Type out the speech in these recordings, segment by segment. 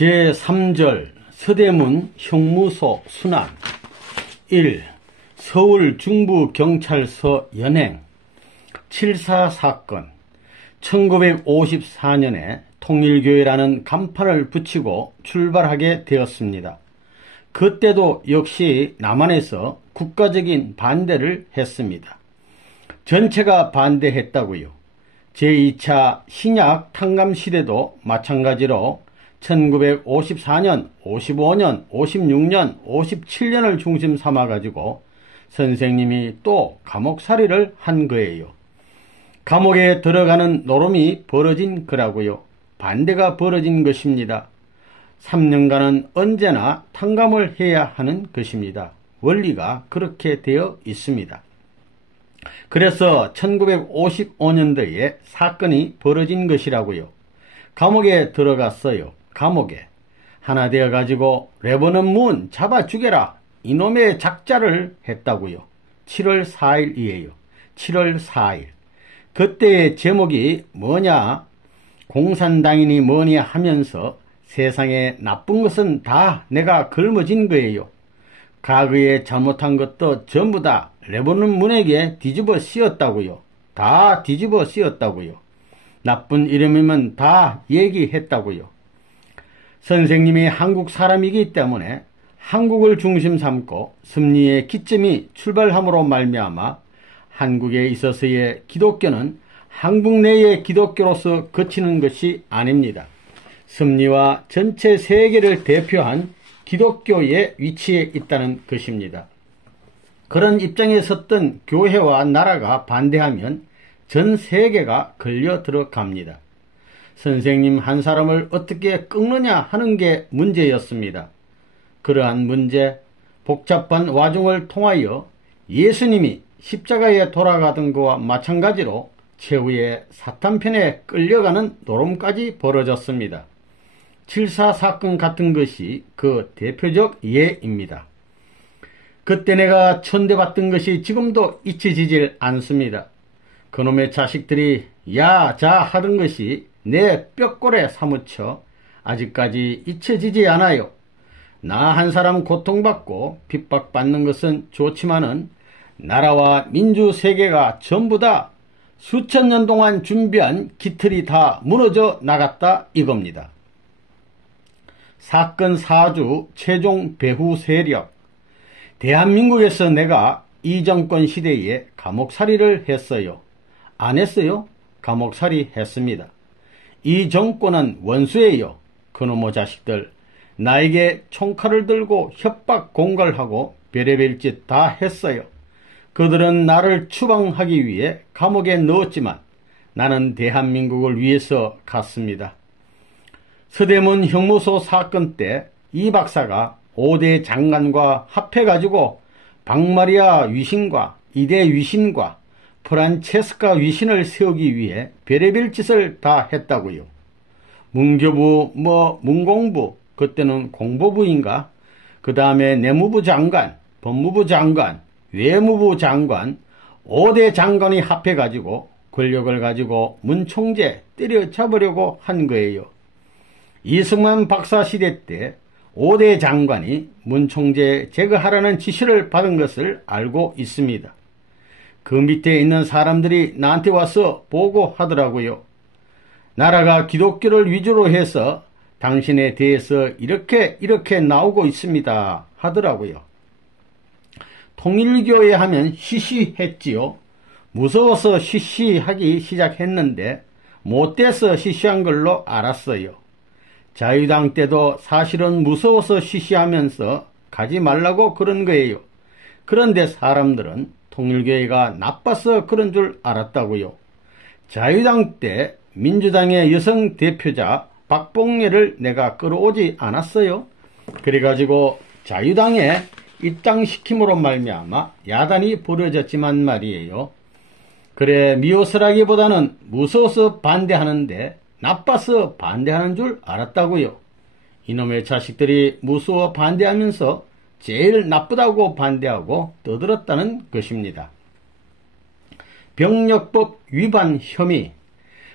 제3절 서대문 형무소 순환 1. 서울 중부경찰서 연행 7.4 사건 1954년에 통일교회라는 간판을 붙이고 출발하게 되었습니다. 그때도 역시 남한에서 국가적인 반대를 했습니다. 전체가 반대했다고요. 제2차 신약 탕감 시대도 마찬가지로 1954년, 55년, 56년, 57년을 중심 삼아가지고 선생님이 또 감옥살이를 한 거예요. 감옥에 들어가는 노름이 벌어진 거라고요. 반대가 벌어진 것입니다. 3년간은 언제나 탕감을 해야 하는 것입니다. 원리가 그렇게 되어 있습니다. 그래서 1955년도에 사건이 벌어진 것이라고요. 감옥에 들어갔어요. 감옥에 하나 되어가지고 레버넌 문 잡아 죽여라 이놈의 작자를 했다고요. 7월 4일이에요. 7월 4일. 그때의 제목이 뭐냐? 공산당이니 뭐니 하면서 세상에 나쁜 것은 다 내가 걸머진 거예요. 과거에 잘못한 것도 전부 다 레버넌 문에게 뒤집어 씌웠다고요. 다 뒤집어 씌웠다고요. 나쁜 이름이면 다 얘기했다고요. 선생님이 한국 사람이기 때문에 한국을 중심 삼고 섭리의 기점이 출발함으로 말미암아 한국에 있어서의 기독교는 한국 내의 기독교로서 그치는 것이 아닙니다. 섭리와 전체 세계를 대표한 기독교의 위치에 있다는 것입니다. 그런 입장에 섰던 교회와 나라가 반대하면 전 세계가 걸려 들어갑니다. 선생님 한 사람을 어떻게 꺾느냐 하는 게 문제였습니다. 그러한 문제, 복잡한 와중을 통하여 예수님이 십자가에 돌아가던 것과 마찬가지로 최후의 사탄편에 끌려가는 노름까지 벌어졌습니다. 7.4 사건 같은 것이 그 대표적 예입니다. 그때 내가 천대받던 것이 지금도 잊혀지질 않습니다. 그놈의 자식들이 야자 하던 것이 내 뼈골에 사무쳐 아직까지 잊혀지지 않아요. 나 한 사람 고통받고 핍박받는 것은 좋지만은 나라와 민주세계가 전부 다 수천 년 동안 준비한 기틀이 다 무너져 나갔다 이겁니다. 사건 사주 최종 배후 세력. 대한민국에서 내가 이 정권 시대에 감옥살이를 했어요. 안 했어요? 감옥살이 했습니다. 이 정권은 원수예요. 그놈의 자식들. 나에게 총칼을 들고 협박 공갈하고 별의별 짓 다 했어요. 그들은 나를 추방하기 위해 감옥에 넣었지만 나는 대한민국을 위해서 갔습니다. 서대문 형무소 사건 때 이 박사가 5대 장관과 합해가지고 박마리아 위신과 이대 위신과 프란체스카 위신을 세우기 위해 별의별 짓을 다 했다고요. 문교부, 문공부, 그때는 공보부인가? 그 다음에 내무부 장관, 법무부 장관, 외무부 장관, 5대 장관이 합해가지고 권력을 가지고 문총재 때려잡으려고 한 거예요. 이승만 박사 시대 때 5대 장관이 문총재 제거하라는 지시를 받은 것을 알고 있습니다. 그 밑에 있는 사람들이 나한테 와서 보고하더라고요. 나라가 기독교를 위주로 해서 당신에 대해서 이렇게 나오고 있습니다 하더라고요. 통일교회 하면 시시했지요. 무서워서 시시하기 시작했는데 못돼서 시시한 걸로 알았어요. 자유당 때도 사실은 무서워서 시시하면서 가지 말라고 그런 거예요. 그런데 사람들은 통일교회가 나빠서 그런 줄 알았다고요. 자유당 때 민주당의 여성 대표자 박봉례를 내가 끌어오지 않았어요. 그래가지고 자유당에 입당시킴으로 말미암아 야단이 벌어졌지만 말이에요. 그래 미워서라기보다는 무서워서 반대하는데 나빠서 반대하는 줄 알았다고요. 이놈의 자식들이 무서워 반대하면서 제일 나쁘다고 반대하고 떠들었다는 것입니다. 병력법 위반 혐의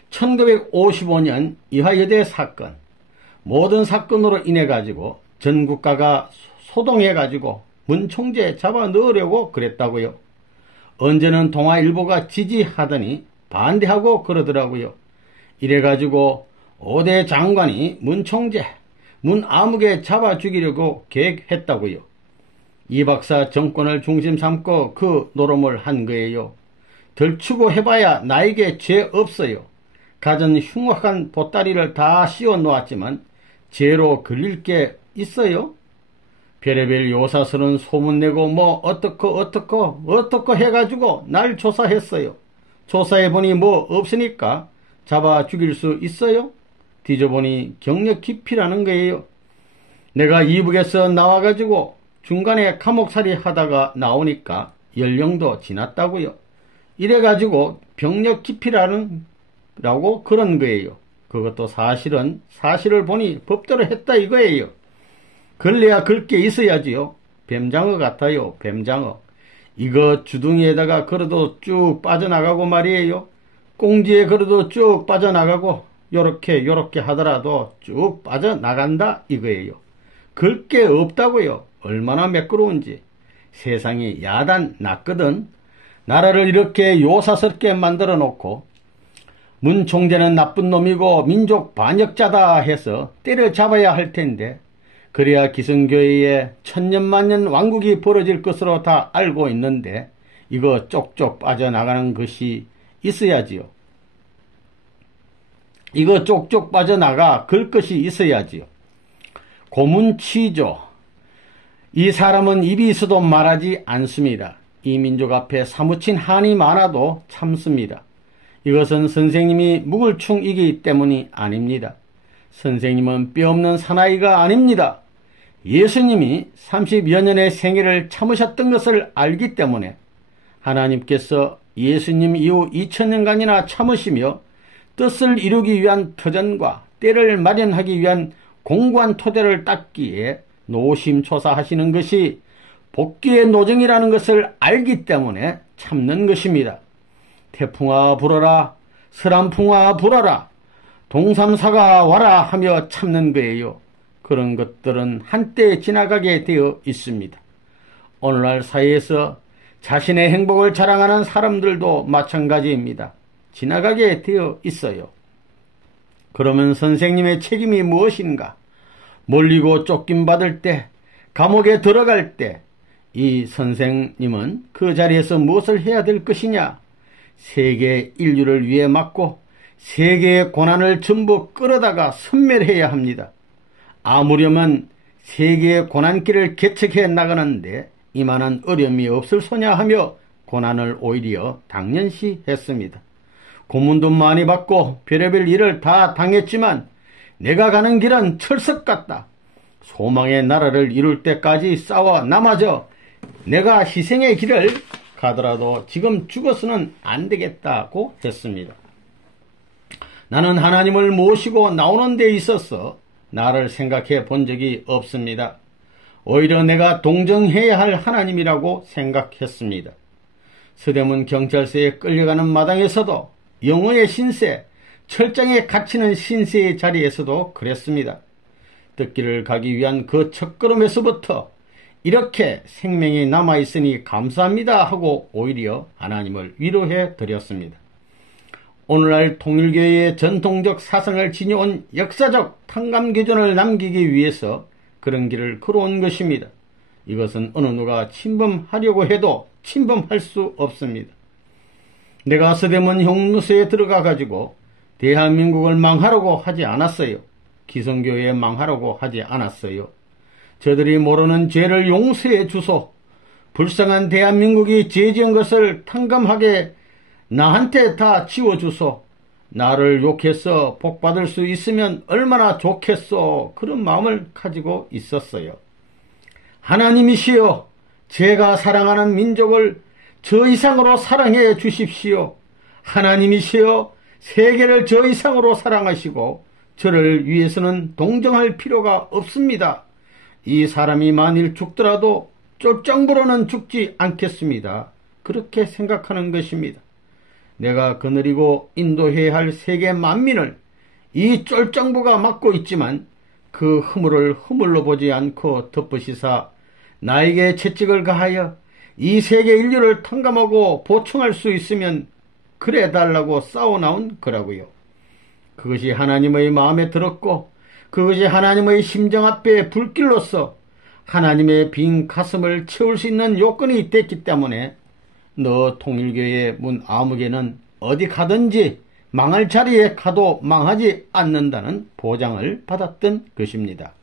1955년 이화여대 사건 모든 사건으로 인해 가지고 전 국가가 소동해 가지고 문 총재 잡아 넣으려고 그랬다고요. 언제는 동아일보가 지지하더니 반대하고 그러더라고요. 이래가지고 5대 장관이 문 총재, 문 아무개 잡아 죽이려고 계획했다고요. 이 박사 정권을 중심 삼고 그 노름을 한 거예요. 덜추고 해봐야 나에게 죄 없어요. 가진 흉악한 보따리를 다 씌워 놓았지만 죄로 걸릴 게 있어요? 별의별 요사스런 소문내고 뭐 어떻고 해가지고 날 조사했어요. 조사해보니 뭐 없으니까 잡아 죽일 수 있어요? 뒤져보니 경력 기피라는 거예요. 내가 이북에서 나와가지고 중간에 감옥살이 하다가 나오니까 연령도 지났다고요. 이래가지고 병력 기피라고 그런 거예요. 그것도 사실은 사실을 보니 법대로 했다 이거예요. 걸려야 걸 게 있어야지요. 뱀장어 같아요. 뱀장어. 이거 주둥이에다가 걸어도 쭉 빠져나가고 말이에요. 꽁지에 걸어도 쭉 빠져나가고 요렇게 하더라도 쭉 빠져나간다 이거예요. 걸 게 없다고요. 얼마나 매끄러운지. 세상이 야단 났거든. 나라를 이렇게 요사스럽게 만들어 놓고 문 총재는 나쁜 놈이고 민족 반역자다 해서 때려잡아야 할 텐데 그래야 기성교회에 천년만년 왕국이 벌어질 것으로 다 알고 있는데 이거 쪽쪽 빠져나가는 것이 있어야지요. 이거 쪽쪽 빠져나가 걸 것이 있어야지요. 고문치조. 이 사람은 입이 있어도 말하지 않습니다. 이 민족 앞에 사무친 한이 많아도 참습니다. 이것은 선생님이 묵을충이기 때문이 아닙니다. 선생님은 뼈없는 사나이가 아닙니다. 예수님이 30여 년의 생애를 참으셨던 것을 알기 때문에 하나님께서 예수님 이후 2000년간이나 참으시며 뜻을 이루기 위한 터전과 때를 마련하기 위한 공고한 토대를 닦기에 노심초사하시는 것이 복귀의 노정이라는 것을 알기 때문에 참는 것입니다. 태풍아 불어라, 서람풍아 불어라, 동삼사가 와라 하며 참는 거예요. 그런 것들은 한때 지나가게 되어 있습니다. 오늘날 사회에서 자신의 행복을 자랑하는 사람들도 마찬가지입니다. 지나가게 되어 있어요. 그러면 선생님의 책임이 무엇인가? 몰리고 쫓김받을 때, 감옥에 들어갈 때 이 선생님은 그 자리에서 무엇을 해야 될 것이냐? 세계 인류를 위해 맡고 세계의 고난을 전부 끌어다가 섬멸해야 합니다. 아무려면 세계의 고난길을 개척해 나가는데 이만한 어려움이 없을 소냐 하며 고난을 오히려 당연시 했습니다. 고문도 많이 받고 별의별 일을 다 당했지만 내가 가는 길은 철석 같다. 소망의 나라를 이룰 때까지 싸워 남아져 내가 희생의 길을 가더라도 지금 죽어서는 안 되겠다고 했습니다. 나는 하나님을 모시고 나오는 데 있어서 나를 생각해 본 적이 없습니다. 오히려 내가 동정해야 할 하나님이라고 생각했습니다. 서대문 경찰서에 끌려가는 마당에서도 영어의 신세, 철장에 갇히는 신세의 자리에서도 그랬습니다. 뜻길을 가기 위한 그 첫걸음에서부터 이렇게 생명이 남아있으니 감사합니다 하고 오히려 하나님을 위로해 드렸습니다. 오늘날 통일교회의 전통적 사상을 지녀온 역사적 탕감교전을 남기기 위해서 그런 길을 걸어온 것입니다. 이것은 어느 누가 침범하려고 해도 침범할 수 없습니다. 내가 서대문 형무소에 들어가 가지고 대한민국을 망하려고 하지 않았어요. 기성교회에 망하려고 하지 않았어요. 저들이 모르는 죄를 용서해 주소. 불쌍한 대한민국이 죄 지은 것을 탕감하게 나한테 다 지워주소. 나를 욕해서 복받을 수 있으면 얼마나 좋겠소. 그런 마음을 가지고 있었어요. 하나님이시여, 제가 사랑하는 민족을 저 이상으로 사랑해 주십시오. 하나님이시여, 세계를 저 이상으로 사랑하시고 저를 위해서는 동정할 필요가 없습니다. 이 사람이 만일 죽더라도 쫄정부로는 죽지 않겠습니다. 그렇게 생각하는 것입니다. 내가 거느리고 인도해야 할 세계 만민을 이 쫄정부가 맡고 있지만 그 허물을 허물로 보지 않고 덮으시사 나에게 채찍을 가하여 이 세계 인류를 탕감하고 보충할 수 있으면 그래 달라고 싸워나온 거라고요. 그것이 하나님의 마음에 들었고 그것이 하나님의 심정 앞에 불길로서 하나님의 빈 가슴을 채울 수 있는 요건이 됐기 때문에 너 통일교의 문 아무개는 어디 가든지 망할 자리에 가도 망하지 않는다는 보장을 받았던 것입니다.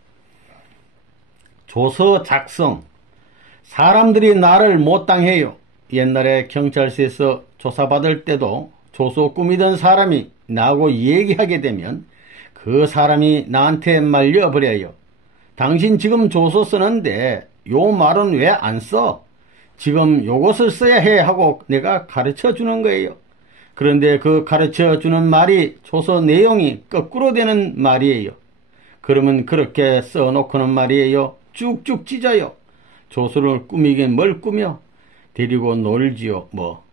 조서 작성. 사람들이 나를 못당해요. 옛날에 경찰서에서 조사받을 때도 조서 꾸미던 사람이 나하고 얘기하게 되면 그 사람이 나한테 말려버려요. 당신 지금 조서 쓰는데 요 말은 왜 안 써? 지금 요것을 써야 해 하고 내가 가르쳐 주는 거예요. 그런데 그 가르쳐 주는 말이 조서 내용이 거꾸로 되는 말이에요. 그러면 그렇게 써놓고는 말이에요. 쭉쭉 찢어요. 조서를 꾸미긴 뭘 꾸며 데리고 놀지요. 뭐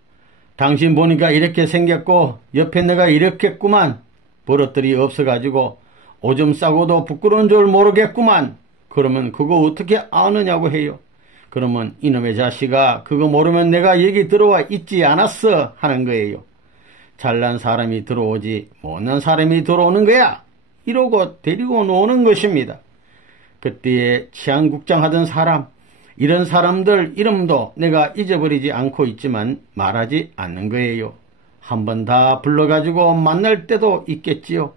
당신 보니까 이렇게 생겼고 옆에 내가 이렇겠구만. 버릇들이 없어가지고 오줌 싸고도 부끄러운 줄 모르겠구만. 그러면 그거 어떻게 아느냐고 해요. 그러면 이놈의 자식아 그거 모르면 내가 여기 들어와 있지 않았어 하는 거예요. 잘난 사람이 들어오지 못난 사람이 들어오는 거야. 이러고 데리고 노는 것입니다. 그때에 치안국장 하던 사람, 이런 사람들 이름도 내가 잊어버리지 않고 있지만 말하지 않는 거예요. 한번 다 불러가지고 만날 때도 있겠지요.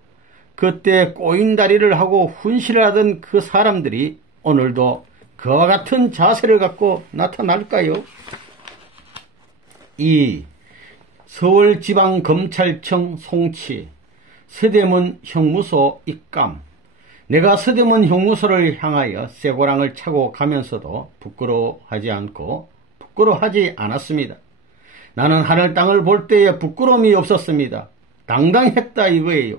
그때 꼬인다리를 하고 훈시를 하던 그 사람들이 오늘도 그와 같은 자세를 갖고 나타날까요? 2. 서울지방검찰청 송치. 서대문 형무소 입감. 내가 서대문 형무소를 향하여 쇠고랑을 차고 가면서도 부끄러워하지 않고 부끄러워하지 않았습니다. 나는 하늘 땅을 볼 때에 부끄러움이 없었습니다. 당당했다 이거예요.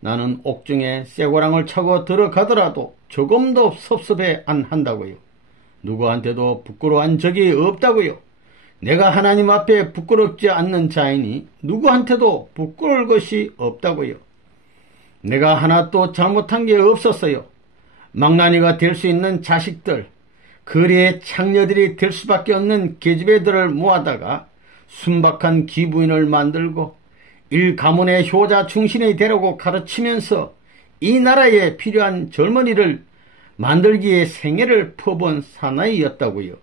나는 옥중에 쇠고랑을 차고 들어가더라도 조금도 섭섭해 안 한다고요. 누구한테도 부끄러워한 적이 없다고요. 내가 하나님 앞에 부끄럽지 않는 자이니 누구한테도 부끄러울 것이 없다고요. 내가 하나도 잘못한 게 없었어요. 망나니가 될 수 있는 자식들, 거리의 창녀들이 될 수밖에 없는 계집애들을 모아다가 순박한 기부인을 만들고 일가문의 효자 충신이 되라고 가르치면서 이 나라에 필요한 젊은이를 만들기에 생애를 퍼본 사나이였다고요.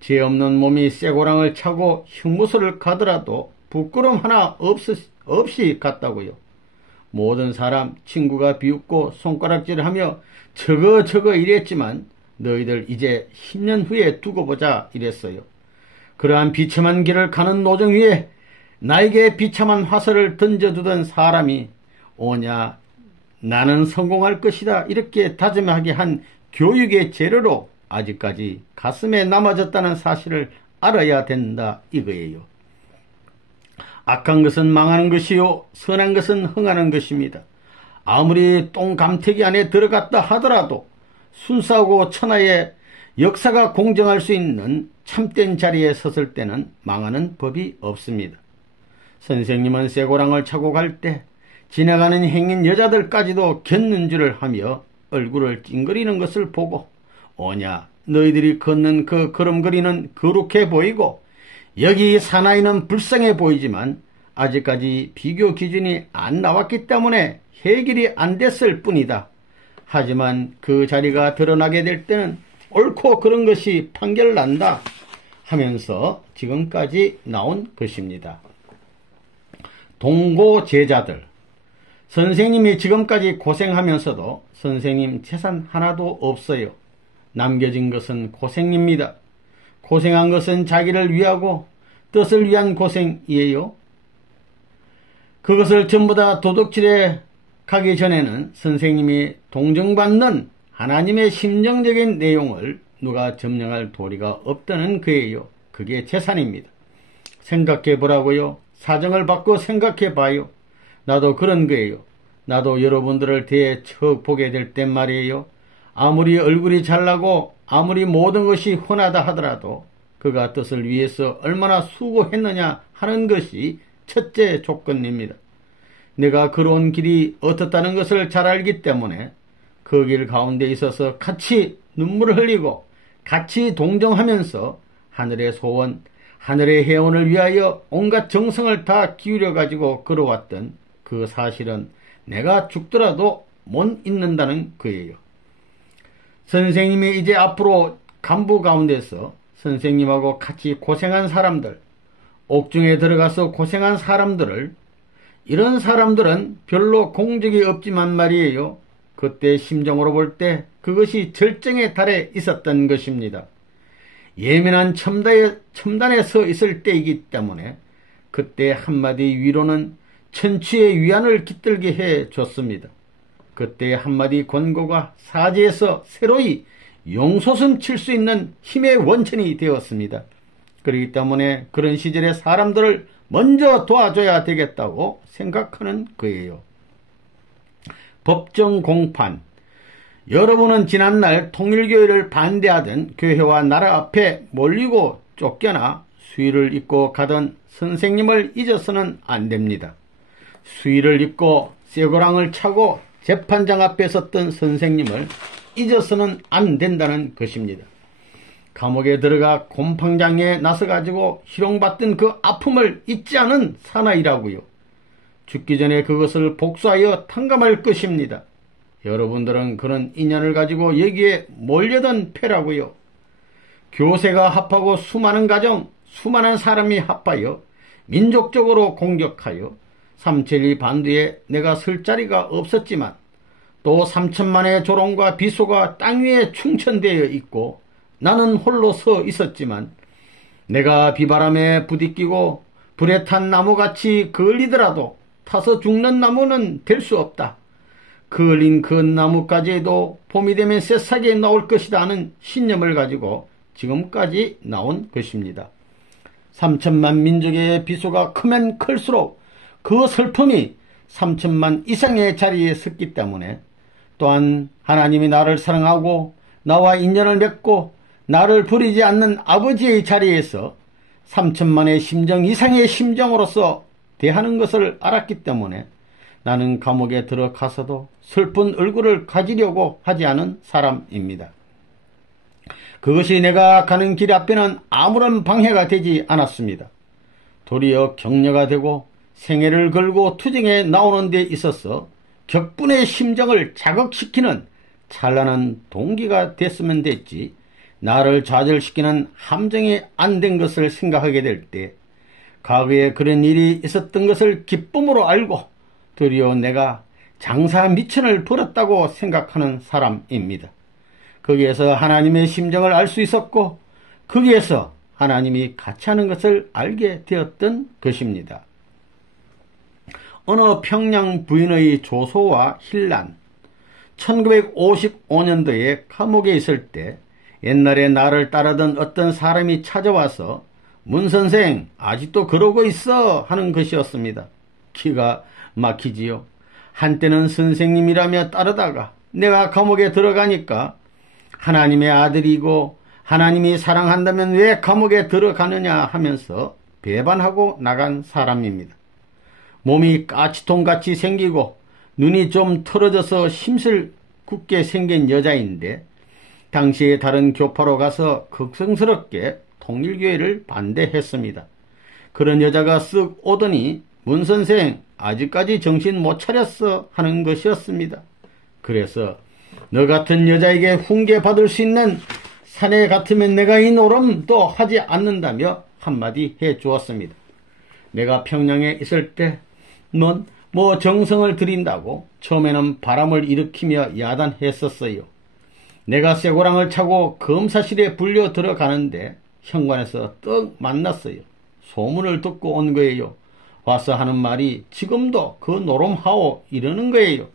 죄 없는 몸이 쇠고랑을 차고 형무소를 가더라도 부끄러움 하나 없이 갔다고요. 모든 사람 친구가 비웃고 손가락질하며 저거 이랬지만 너희들 이제 10년 후에 두고 보자 이랬어요. 그러한 비참한 길을 가는 노정 위에 나에게 비참한 화살을 던져두던 사람이 오냐 나는 성공할 것이다 이렇게 다짐하게 한 교육의 재료로 아직까지 가슴에 남아졌다는 사실을 알아야 된다 이거예요. 악한 것은 망하는 것이요 선한 것은 흥하는 것입니다. 아무리 똥감태기 안에 들어갔다 하더라도 순수하고 천하의 역사가 공정할 수 있는 참된 자리에 섰을 때는 망하는 법이 없습니다. 선생님은 쇠고랑을 차고 갈 때 지나가는 행인 여자들까지도 곁는 줄을 하며 얼굴을 찡그리는 것을 보고 오냐 너희들이 걷는 그 걸음걸이는 거룩해 보이고 여기 사나이는 불쌍해 보이지만 아직까지 비교 기준이 안 나왔기 때문에 해결이 안 됐을 뿐이다. 하지만 그 자리가 드러나게 될 때는 옳고 그런 것이 판결난다 하면서 지금까지 나온 것입니다. 동고 제자들. 선생님이 지금까지 고생하면서도 선생님 재산 하나도 없어요. 남겨진 것은 고생입니다. 고생한 것은 자기를 위하고 뜻을 위한 고생이에요. 그것을 전부 다 도둑질해 가기 전에는 선생님이 동정받는 하나님의 심정적인 내용을 누가 점령할 도리가 없다는 거예요. 그게 재산입니다. 생각해 보라고요. 사정을 바꿔 생각해 봐요. 나도 그런 거예요. 나도 여러분들을 대해 척 보게 될 땐 말이에요. 아무리 얼굴이 잘나고 아무리 모든 것이 훤하다 하더라도 그가 뜻을 위해서 얼마나 수고했느냐 하는 것이 첫째 조건입니다. 내가 걸어온 길이 어떻다는 것을 잘 알기 때문에 그 길 가운데 있어서 같이 눈물을 흘리고 같이 동정하면서 하늘의 소원, 하늘의 해원을 위하여 온갖 정성을 다 기울여 가지고 걸어왔던 그 사실은 내가 죽더라도 못 잊는다는 거예요. 선생님이 이제 앞으로 간부 가운데서 선생님하고 같이 고생한 사람들, 옥중에 들어가서 고생한 사람들을, 이런 사람들은 별로 공적이 없지만 말이에요. 그때 심정으로 볼 때 그것이 절정에 달해 있었던 것입니다. 예민한 첨단에 서 있을 때이기 때문에 그때 한마디 위로는 천추의 위안을 깃들게 해 줬습니다. 그때 한마디 권고가 사지에서 새로이 용솟음 칠 수 있는 힘의 원천이 되었습니다. 그렇기 때문에 그런 시절의 사람들을 먼저 도와줘야 되겠다고 생각하는 거예요. 법정 공판. 여러분은 지난날 통일교회를 반대하던 교회와 나라 앞에 몰리고 쫓겨나 수의를 입고 가던 선생님을 잊어서는 안 됩니다. 수의를 입고 쇠고랑을 차고 재판장 앞에 섰던 선생님을 잊어서는 안 된다는 것입니다. 감옥에 들어가 곰팡장에 나서가지고 희롱받던 그 아픔을 잊지 않은 사나이라고요. 죽기 전에 그것을 복수하여 탕감할 것입니다. 여러분들은 그런 인연을 가지고 여기에 몰려든 패라고요. 교세가 합하고 수많은 가정, 수많은 사람이 합하여 민족적으로 공격하여 삼천리 반도에 내가 설 자리가 없었지만 또 3천만의 조롱과 비소가 땅 위에 충천되어 있고 나는 홀로 서 있었지만 내가 비바람에 부딪히고 불에 탄 나무같이 그을리더라도 타서 죽는 나무는 될 수 없다. 그을린 그 나무까지도 봄이 되면 새싹이 나올 것이다 하는 신념을 가지고 지금까지 나온 것입니다. 3천만 민족의 비소가 크면 클수록 그 슬픔이 3천만 이상의 자리에 섰기 때문에 또한 하나님이 나를 사랑하고 나와 인연을 맺고 나를 버리지 않는 아버지의 자리에서 3천만의 심정 이상의 심정으로서 대하는 것을 알았기 때문에 나는 감옥에 들어가서도 슬픈 얼굴을 가지려고 하지 않은 사람입니다. 그것이 내가 가는 길 앞에는 아무런 방해가 되지 않았습니다. 도리어 격려가 되고 생애를 걸고 투쟁에 나오는 데 있어서 격분의 심정을 자극시키는 찬란한 동기가 됐으면 됐지 나를 좌절시키는 함정이 안 된 것을 생각하게 될 때 과거에 그런 일이 있었던 것을 기쁨으로 알고 도리어 내가 장사 미천을 벌었다고 생각하는 사람입니다. 거기에서 하나님의 심정을 알 수 있었고 거기에서 하나님이 같이 하는 것을 알게 되었던 것입니다. 어느 평양 부인의 조소와 힐란 1955년도에 감옥에 있을 때 옛날에 나를 따르던 어떤 사람이 찾아와서 문선생 아직도 그러고 있어 하는 것이었습니다. 기가 막히지요. 한때는 선생님이라며 따르다가 내가 감옥에 들어가니까 하나님의 아들이고 하나님이 사랑한다면 왜 감옥에 들어가느냐 하면서 배반하고 나간 사람입니다. 몸이 까치통같이 생기고 눈이 좀 털어져서 심술 굳게 생긴 여자인데 당시에 다른 교파로 가서 극성스럽게 통일교회를 반대했습니다. 그런 여자가 쓱 오더니 문선생 아직까지 정신 못 차렸어 하는 것이었습니다. 그래서 너 같은 여자에게 훈계받을 수 있는 사내 같으면 내가 이 노름도 하지 않는다며 한마디 해주었습니다. 내가 평양에 있을 때 넌 뭐 정성을 들인다고 처음에는 바람을 일으키며 야단했었어요. 내가 쇠고랑을 차고 검사실에 불려 들어가는데 현관에서 떡 만났어요. 소문을 듣고 온 거예요. 와서 하는 말이 지금도 그 노름하오 이러는 거예요.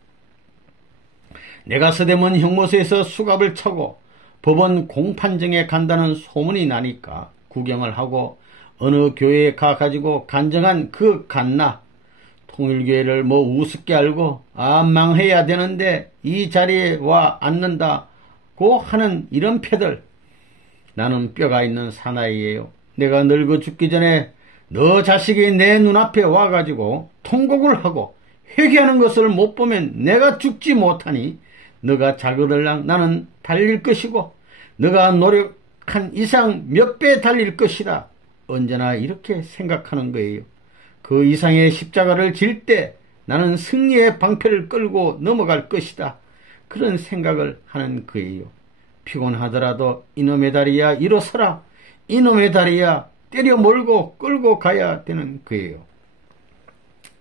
내가 서대문 형무소에서 수갑을 차고 법원 공판정에 간다는 소문이 나니까 구경을 하고 어느 교회에 가가지고 간증한 그 갓나 통일교회를 뭐 우습게 알고 망해야 되는데 이 자리에 와 앉는다고 하는 이런 패들. 나는 뼈가 있는 사나이예요. 내가 늙어 죽기 전에 너 자식이 내 눈앞에 와가지고 통곡을 하고 회개하는 것을 못 보면 내가 죽지 못하니 너가 자그들랑 나는 달릴 것이고 너가 노력한 이상 몇 배 달릴 것이다. 언제나 이렇게 생각하는 거예요. 그 이상의 십자가를 질 때 나는 승리의 방패를 끌고 넘어갈 것이다. 그런 생각을 하는 거예요. 피곤하더라도 이놈의 다리야 일어서라. 이놈의 다리야 때려 몰고 끌고 가야 되는 거예요.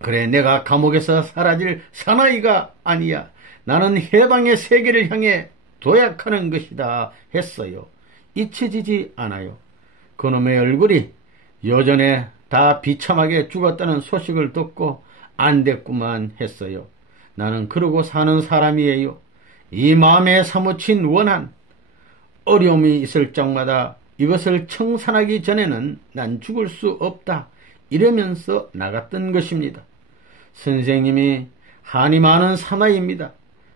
그래, 내가 감옥에서 사라질 사나이가 아니야. 나는 해방의 세계를 향해 도약하는 것이다 했어요. 잊혀지지 않아요. 그놈의 얼굴이 여전에 다 비참하게 죽었다는 소식을 듣고 안 됐구만 했어요. 나는 그러고 사는 사람이에요. 이 마음에 사무친 원한, 어려움이 있을 적마다 이것을 청산하기 전에는 난 죽을 수 없다. 이러면서 나갔던 것입니다. 선생님이 한이 많은 사나이입니다.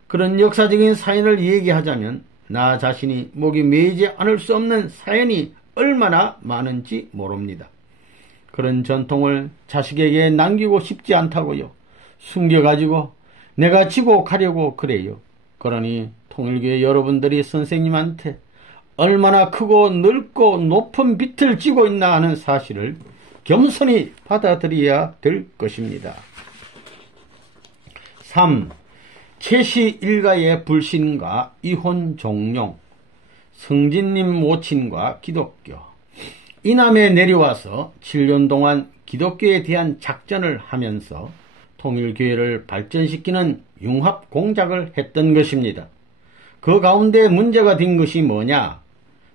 그런 역사적인 사연을 얘기하자면 나 자신이 목이 메이지 않을 수 없는 사연이 얼마나 많은지 모릅니다. 그런 전통을 자식에게 남기고 싶지 않다고요. 숨겨가지고 내가 지고 가려고 그래요. 그러니 통일교회 여러분들이 선생님한테 얼마나 크고 넓고 높은 빚을 지고 있나 하는 사실을 겸손히 받아들여야 될 것입니다. 3. 최씨 일가의 불신과 이혼 종용, 성진님 모친과 기독교. 이남에 내려와서 7년 동안 기독교에 대한 작전을 하면서 통일교회를 발전시키는 융합 공작을 했던 것입니다. 그 가운데 문제가 된 것이 뭐냐?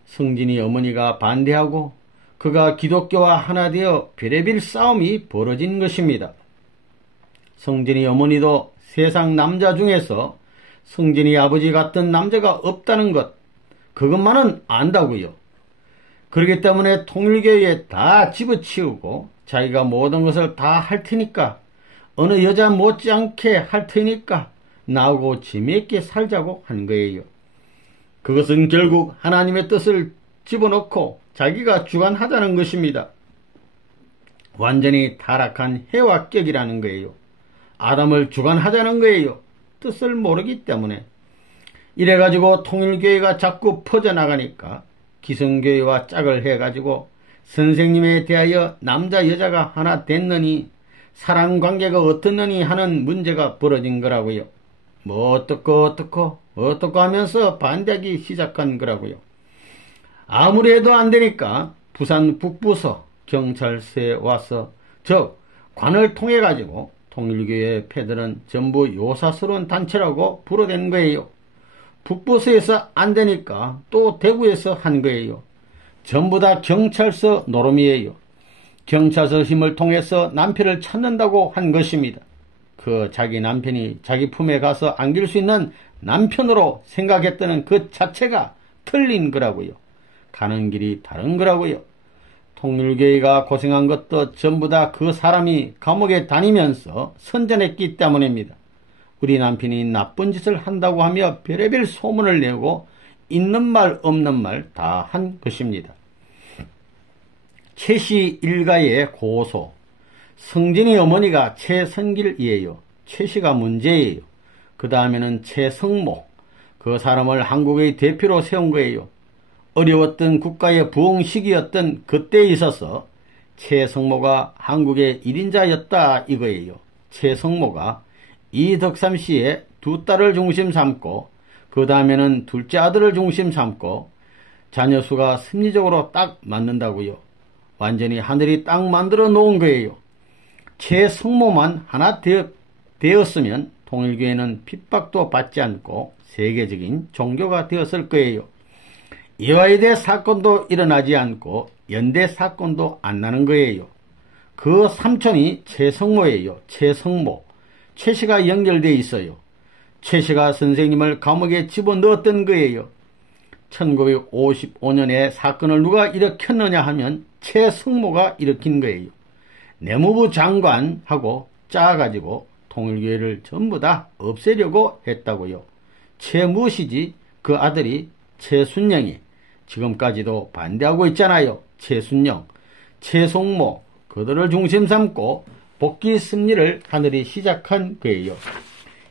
성진이 어머니가 반대하고 그가 기독교와 하나 되어 별의별 싸움이 벌어진 것입니다. 성진이 어머니도 세상 남자 중에서 성진이 아버지 같은 남자가 없다는 것, 그것만은 안다고요. 그렇기 때문에 통일교회에 다 집어치우고 자기가 모든 것을 다 할 테니까, 어느 여자 못지않게 할 테니까 나하고 재미있게 살자고 한 거예요. 그것은 결국 하나님의 뜻을 집어넣고 자기가 주관하자는 것입니다. 완전히 타락한 해와격이라는 거예요. 아담을 주관하자는 거예요. 뜻을 모르기 때문에. 이래가지고 통일교회가 자꾸 퍼져나가니까 기성교회와 짝을 해가지고 선생님에 대하여 남자 여자가 하나 됐느니 사랑관계가 어떻느니 하는 문제가 벌어진 거라고요. 뭐 어떻고 하면서 반대하기 시작한 거라고요. 아무리 해도 안 되니까 부산 북부서 경찰서에 와서 관을 통해 가지고 통일교회 패들은 전부 요사스러운 단체라고 불어댄 거예요. 북부서에서 안 되니까 또 대구에서 한 거예요. 전부 다 경찰서 노름이에요. 경찰서 힘을 통해서 남편을 찾는다고 한 것입니다. 그 자기 남편이 자기 품에 가서 안길 수 있는 남편으로 생각했다는 그 자체가 틀린 거라고요. 가는 길이 다른 거라고요. 통일교회가 고생한 것도 전부 다 그 사람이 감옥에 다니면서 선전했기 때문입니다. 우리 남편이 나쁜 짓을 한다고 하며 별의별 소문을 내고 있는 말 없는 말 다 한 것입니다. 최씨 일가의 고소. 성진이 어머니가 최선길이에요. 최씨가 문제예요. 그 다음에는 최성모. 그 사람을 한국의 대표로 세운 거예요. 어려웠던 국가의 부흥 시기였던 그때에 있어서 최성모가 한국의 1인자였다 이거예요. 최성모가 이덕삼 씨의 두 딸을 중심 삼고 그 다음에는 둘째 아들을 중심 삼고 자녀 수가 심리적으로 딱 맞는다고요. 완전히 하늘이 딱 만들어 놓은 거예요. 최성모만 하나 되었으면 통일교회는 핍박도 받지 않고 세계적인 종교가 되었을 거예요. 이화여대 사건도 일어나지 않고 연대 사건도 안 나는 거예요. 그 삼촌이 최성모예요. 최성모. 최씨가 연결되어 있어요. 최씨가 선생님을 감옥에 집어넣었던 거예요. 1955년에 사건을 누가 일으켰느냐 하면 최성모가 일으킨 거예요. 내무부 장관하고 짜가지고 통일교회를 전부 다 없애려고 했다고요. 최무시지 그 아들이 최순영이 지금까지도 반대하고 있잖아요. 최순영, 최성모 그들을 중심 삼고 복귀 승리를 하늘이 시작한 거예요.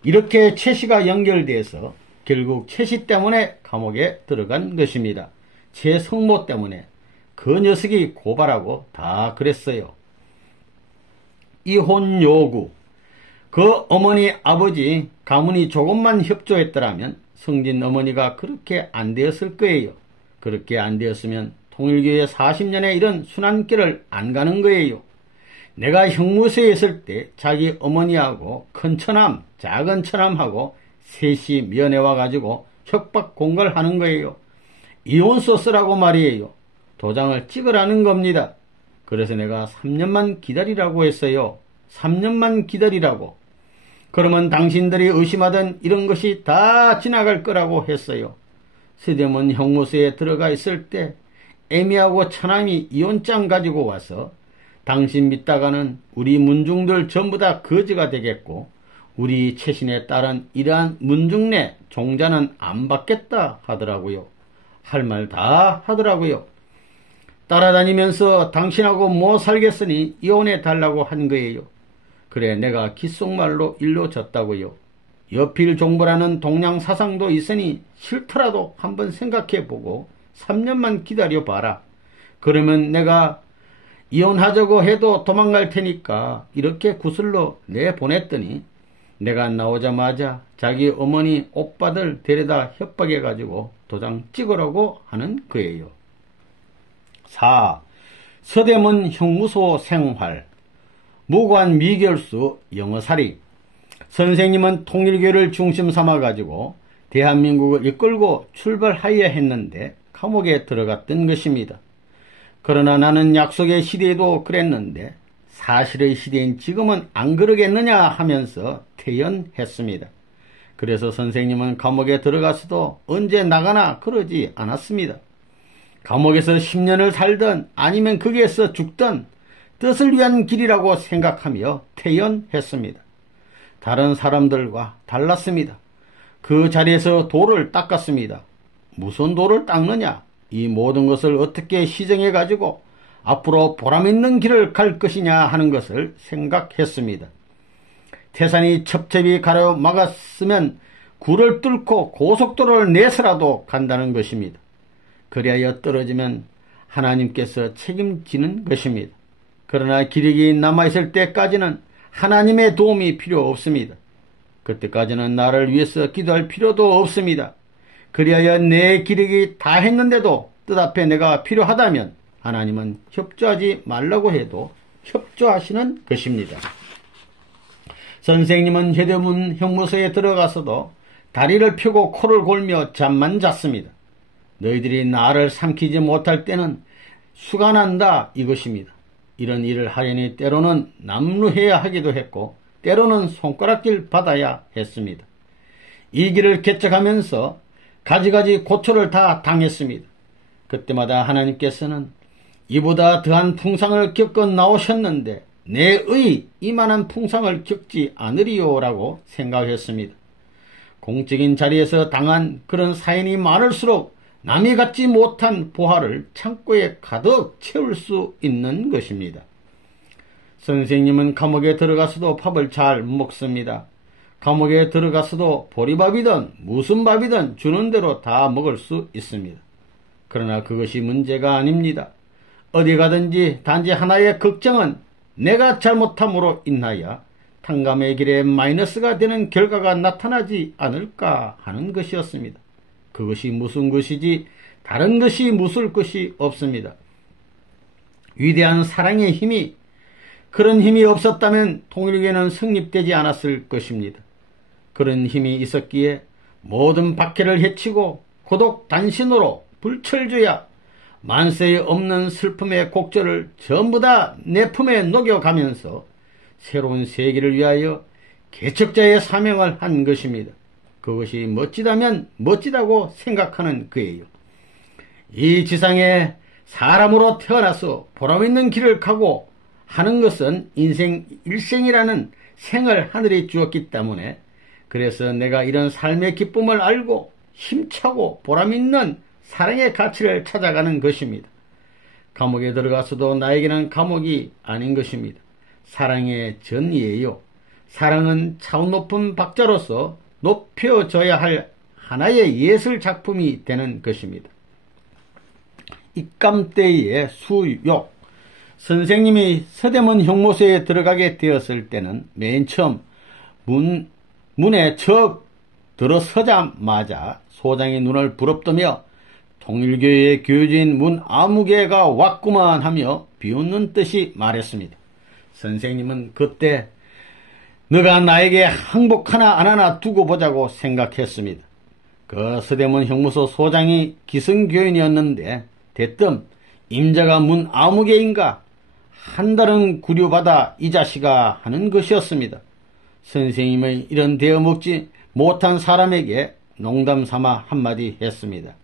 이렇게 최씨가 연결돼서 결국 채씨 때문에 감옥에 들어간 것입니다. 제 성모 때문에 그 녀석이 고발하고 다 그랬어요. 이혼 요구. 그 어머니 아버지 가문이 조금만 협조했더라면 성진 어머니가 그렇게 안 되었을 거예요. 그렇게 안 되었으면 통일교회 40년의 이런 순환길을 안 가는 거예요. 내가 형무소에 있을 때 자기 어머니하고 큰 처남, 작은 처남하고 셋이 면회 와가지고 협박 공갈을 하는 거예요. 이혼서 쓰라고 말이에요. 도장을 찍으라는 겁니다. 그래서 내가 3년만 기다리라고 했어요. 3년만 기다리라고. 그러면 당신들이 의심하던 이런 것이 다 지나갈 거라고 했어요. 서대문 형무소에 들어가 있을 때 애미하고 처남이 이혼장 가지고 와서 당신 믿다가는 우리 문중들 전부 다 거지가 되겠고 우리 최신의 딸은 이러한 문중내 종자는 안 받겠다 하더라고요. 할 말 다 하더라고요. 따라다니면서 당신하고 못 살겠으니 이혼해 달라고 한 거예요. 그래 내가 귓속말로 일로 졌다고요. 여필 종부라는 동양 사상도 있으니 싫더라도 한번 생각해보고 3년만 기다려봐라. 그러면 내가 이혼하자고 해도 도망갈 테니까 이렇게 구슬러 내보냈더니 내가 나오자마자 자기 어머니 오빠들 데려다 협박해가지고 도장 찍으라고 하는 거예요. 4. 서대문 형무소 생활. 무관 미결수 영어살이. 선생님은 통일교를 중심 삼아가지고 대한민국을 이끌고 출발하여야 했는데 감옥에 들어갔던 것입니다. 그러나 나는 약속의 시대에도 그랬는데 사실의 시대인 지금은 안 그러겠느냐 하면서 퇴연했습니다. 그래서 선생님은 감옥에 들어가서도 언제 나가나 그러지 않았습니다. 감옥에서 10년을 살든 아니면 거기에서 죽든 뜻을 위한 길이라고 생각하며 퇴연했습니다. 다른 사람들과 달랐습니다. 그 자리에서 돌을 닦았습니다. 무슨 돌을 닦느냐? 이 모든 것을 어떻게 시정해가지고 앞으로 보람있는 길을 갈 것이냐 하는 것을 생각했습니다. 태산이 첩첩이 가로막았으면 굴을 뚫고 고속도로를 내서라도 간다는 것입니다. 그리하여 떨어지면 하나님께서 책임지는 것입니다. 그러나 기력이 남아있을 때까지는 하나님의 도움이 필요 없습니다. 그때까지는 나를 위해서 기도할 필요도 없습니다. 그리하여 내 기력이 다 했는데도 뜻 앞에 내가 필요하다면 하나님은 협조하지 말라고 해도 협조하시는 것입니다. 선생님은 서대문 형무소에 들어가서도 다리를 펴고 코를 골며 잠만 잤습니다. 너희들이 나를 삼키지 못할 때는 수가 난다 이것입니다. 이런 일을 하려니 때로는 남루해야 하기도 했고 때로는 손가락질 받아야 했습니다. 이 길을 개척하면서 가지가지 고초를 다 당했습니다. 그때마다 하나님께서는 이보다 더한 풍상을 겪어 나오셨는데 내의 이만한 풍상을 겪지 않으리요라고 생각했습니다. 공적인 자리에서 당한 그런 사연이 많을수록 남이 갖지 못한 보화를 창고에 가득 채울 수 있는 것입니다. 선생님은 감옥에 들어가서도 밥을 잘 먹습니다. 감옥에 들어가서도 보리밥이든 무슨 밥이든 주는 대로 다 먹을 수 있습니다. 그러나 그것이 문제가 아닙니다. 어디 가든지 단지 하나의 걱정은 내가 잘못함으로 인하여 탕감의 길에 마이너스가 되는 결과가 나타나지 않을까 하는 것이었습니다. 그것이 무슨 것이지 다른 것이 무술 것이 없습니다. 위대한 사랑의 힘이 그런 힘이 없었다면 통일교회는 성립되지 않았을 것입니다. 그런 힘이 있었기에 모든 박해를 헤치고 고독 단신으로 불철주야 만세에 없는 슬픔의 곡절을 전부 다 내 품에 녹여가면서 새로운 세계를 위하여 개척자의 사명을 한 것입니다. 그것이 멋지다면 멋지다고 생각하는 그예요. 이 지상에 사람으로 태어나서 보람있는 길을 가고 하는 것은 인생 일생이라는 생을 하늘이 주었기 때문에 그래서 내가 이런 삶의 기쁨을 알고 힘차고 보람있는 사랑의 가치를 찾아가는 것입니다. 감옥에 들어가서도 나에게는 감옥이 아닌 것입니다. 사랑의 전이에요. 사랑은 차원 높은 박자로서 높여져야 할 하나의 예술 작품이 되는 것입니다. 입감때의 수욕. 선생님이 서대문 형무소에 들어가게 되었을 때는 맨 처음 문에 척 들어서자마자 소장이 눈을 부릅뜨며 통일교회의 교주인 문 아무개가 왔구만 하며 비웃는 듯이 말했습니다. 선생님은 그때 너가 나에게 항복 하나 안 하나 두고 보자고 생각했습니다. 그 서대문 형무소 소장이 기성교인이었는데 대뜸 임자가 문 아무개인가 한 달은 구류받아 이 자식아 하는 것이었습니다. 선생님의 이런 대어먹지 못한 사람에게 농담삼아 한마디 했습니다.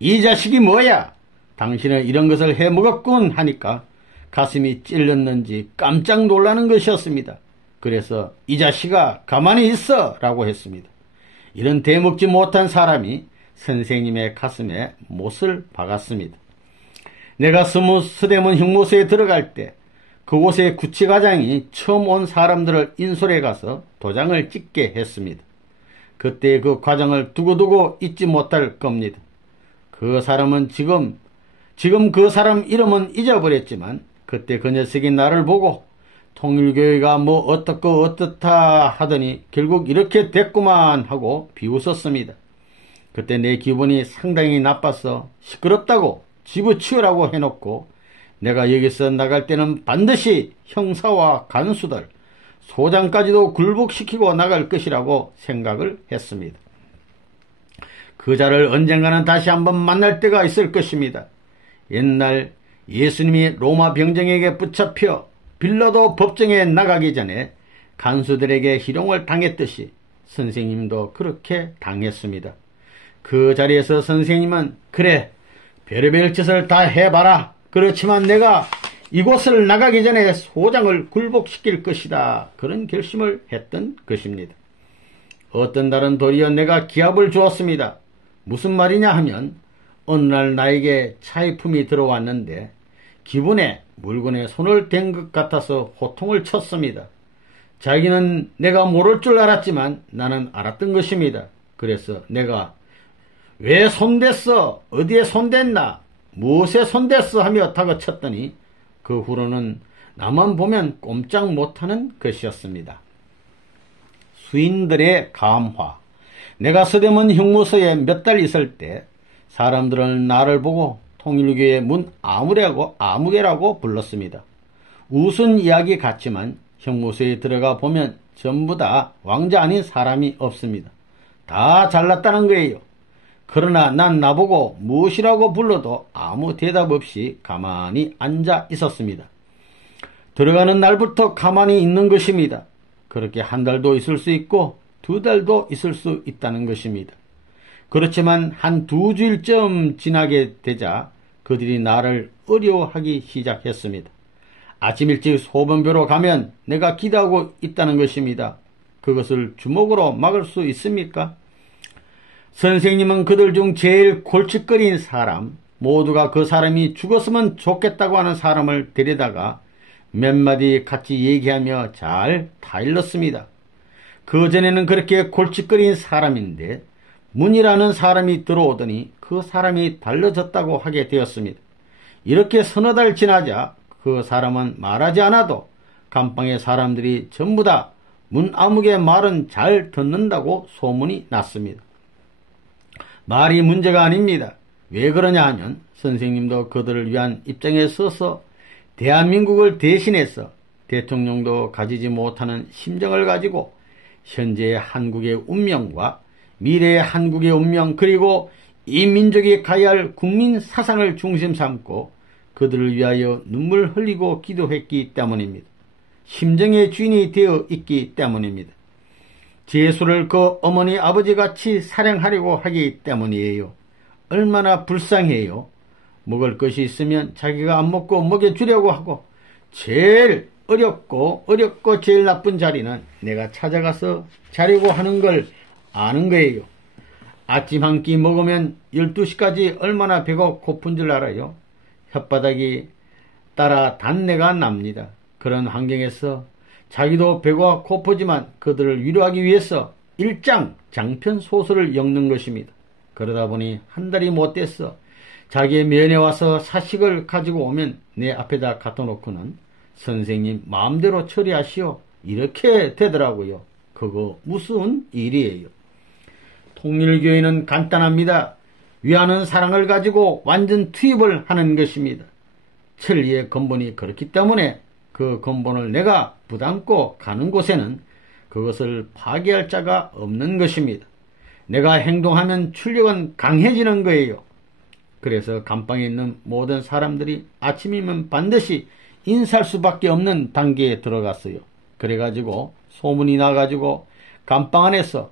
이 자식이 뭐야? 당신은 이런 것을 해먹었군 하니까 가슴이 찔렸는지 깜짝 놀라는 것이었습니다. 그래서 이 자식아 가만히 있어 라고 했습니다. 이런 대먹지 못한 사람이 선생님의 가슴에 못을 박았습니다. 내가 서대문 형무소에 들어갈 때 그곳의 구치과장이 처음 온 사람들을 인솔해 가서 도장을 찍게 했습니다. 그때 그 과정을 두고두고 잊지 못할 겁니다. 그 사람은 지금 그 사람 이름은 잊어버렸지만 그때 그 녀석이 나를 보고 통일교회가 뭐 어떻고 어떻다 하더니 결국 이렇게 됐구만 하고 비웃었습니다. 그때 내 기분이 상당히 나빠서 시끄럽다고 집어치우라고 해놓고 내가 여기서 나갈 때는 반드시 형사와 간수들, 소장까지도 굴복시키고 나갈 것이라고 생각을 했습니다. 그 자를 언젠가는 다시 한번 만날 때가 있을 것입니다. 옛날 예수님이 로마 병정에게 붙잡혀 빌라도 법정에 나가기 전에 간수들에게 희롱을 당했듯이 선생님도 그렇게 당했습니다. 그 자리에서 선생님은 그래 별의별 짓을 다 해봐라. 그렇지만 내가 이곳을 나가기 전에 소장을 굴복시킬 것이다. 그런 결심을 했던 것입니다. 어떤 날은 도리어 내가 기합을 주었습니다. 무슨 말이냐 하면 어느 날 나에게 차이품이 들어왔는데 기분에 물건에 손을 댄 것 같아서 호통을 쳤습니다. 자기는 내가 모를 줄 알았지만 나는 알았던 것입니다. 그래서 내가 왜 손댔어? 어디에 손댔나? 무엇에 손댔어? 하며 다그쳤더니 그 후로는 나만 보면 꼼짝 못하는 것이었습니다. 수인들의 감화. 내가 서대문 형무소에 몇 달 있을 때 사람들은 나를 보고 통일교회 문 아무개라고 불렀습니다. 웃은 이야기 같지만 형무소에 들어가 보면 전부 다 왕자 아닌 사람이 없습니다. 다 잘났다는 거예요. 그러나 난 나보고 무엇이라고 불러도 아무 대답 없이 가만히 앉아 있었습니다. 들어가는 날부터 가만히 있는 것입니다. 그렇게 한 달도 있을 수 있고 두 달도 있을 수 있다는 것입니다. 그렇지만 한 두 주일쯤 지나게 되자 그들이 나를 어려워하기 시작했습니다. 아침 일찍 소변배로 가면 내가 기도하고 있다는 것입니다. 그것을 주먹으로 막을 수 있습니까? 선생님은 그들 중 제일 골칫거린 사람, 모두가 그 사람이 죽었으면 좋겠다고 하는 사람을 데려다가 몇 마디 같이 얘기하며 잘 타일렀습니다. 그전에는 그렇게 골칫거린 사람인데 문이라는 사람이 들어오더니 그 사람이 달라졌다고 하게 되었습니다. 이렇게 서너 달 지나자 그 사람은 말하지 않아도 감방의 사람들이 전부 다 문 아무개 말은 잘 듣는다고 소문이 났습니다. 말이 문제가 아닙니다. 왜 그러냐 하면 선생님도 그들을 위한 입장에 서서 대한민국을 대신해서 대통령도 가지지 못하는 심정을 가지고 현재의 한국의 운명과 미래의 한국의 운명 그리고 이 민족이 가야 할 국민 사상을 중심 삼고 그들을 위하여 눈물 흘리고 기도했기 때문입니다. 심정의 주인이 되어 있기 때문입니다. 제수를 그 어머니 아버지같이 사랑하려고 하기 때문이에요. 얼마나 불쌍해요. 먹을 것이 있으면 자기가 안 먹고 먹여주려고 하고 제일 어렵고 제일 나쁜 자리는 내가 찾아가서 자려고 하는 걸 아는 거예요. 아침 한 끼 먹으면 12시까지 얼마나 배가 고픈 줄 알아요? 혓바닥이 따라 단내가 납니다. 그런 환경에서 자기도 배가 고프지만 그들을 위로하기 위해서 일장 장편 소설을 읽는 것입니다. 그러다 보니 한 달이 못 돼서 자기의 면회 와서 사식을 가지고 오면 내 앞에다 갖다 놓고는 선생님 마음대로 처리하시오 이렇게 되더라고요. 그거 무슨 일이에요? 통일교회는 간단합니다. 위하는 사랑을 가지고 완전 투입을 하는 것입니다. 천리의 근본이 그렇기 때문에 그 근본을 내가 부담고 가는 곳에는 그것을 파괴할 자가 없는 것입니다. 내가 행동하면 출력은 강해지는 거예요. 그래서 감방에 있는 모든 사람들이 아침이면 반드시 인사할 수밖에 없는 단계에 들어갔어요. 그래가지고 소문이 나가지고 감방 안에서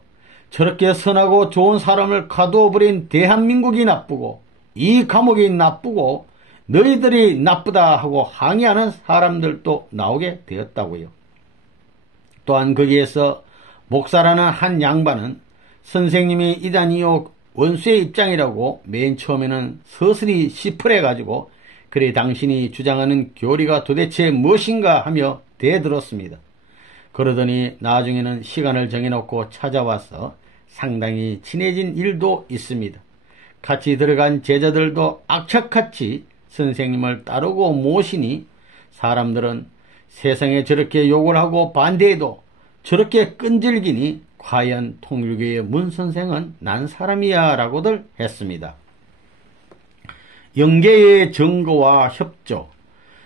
저렇게 선하고 좋은 사람을 가두어버린 대한민국이 나쁘고 이 감옥이 나쁘고 너희들이 나쁘다 하고 항의하는 사람들도 나오게 되었다고요. 또한 거기에서 목사라는 한 양반은 선생님이 이단이요 원수의 입장이라고 맨 처음에는 서슬이 시풀해가지고 그래 당신이 주장하는 교리가 도대체 무엇인가 하며 대들었습니다. 그러더니 나중에는 시간을 정해놓고 찾아와서 상당히 친해진 일도 있습니다. 같이 들어간 제자들도 악착같이 선생님을 따르고 모시니 사람들은 세상에 저렇게 욕을 하고 반대해도 저렇게 끈질기니 과연 통일교의 문 선생은 난 사람이야 라고들 했습니다. 영계의 증거와 협조.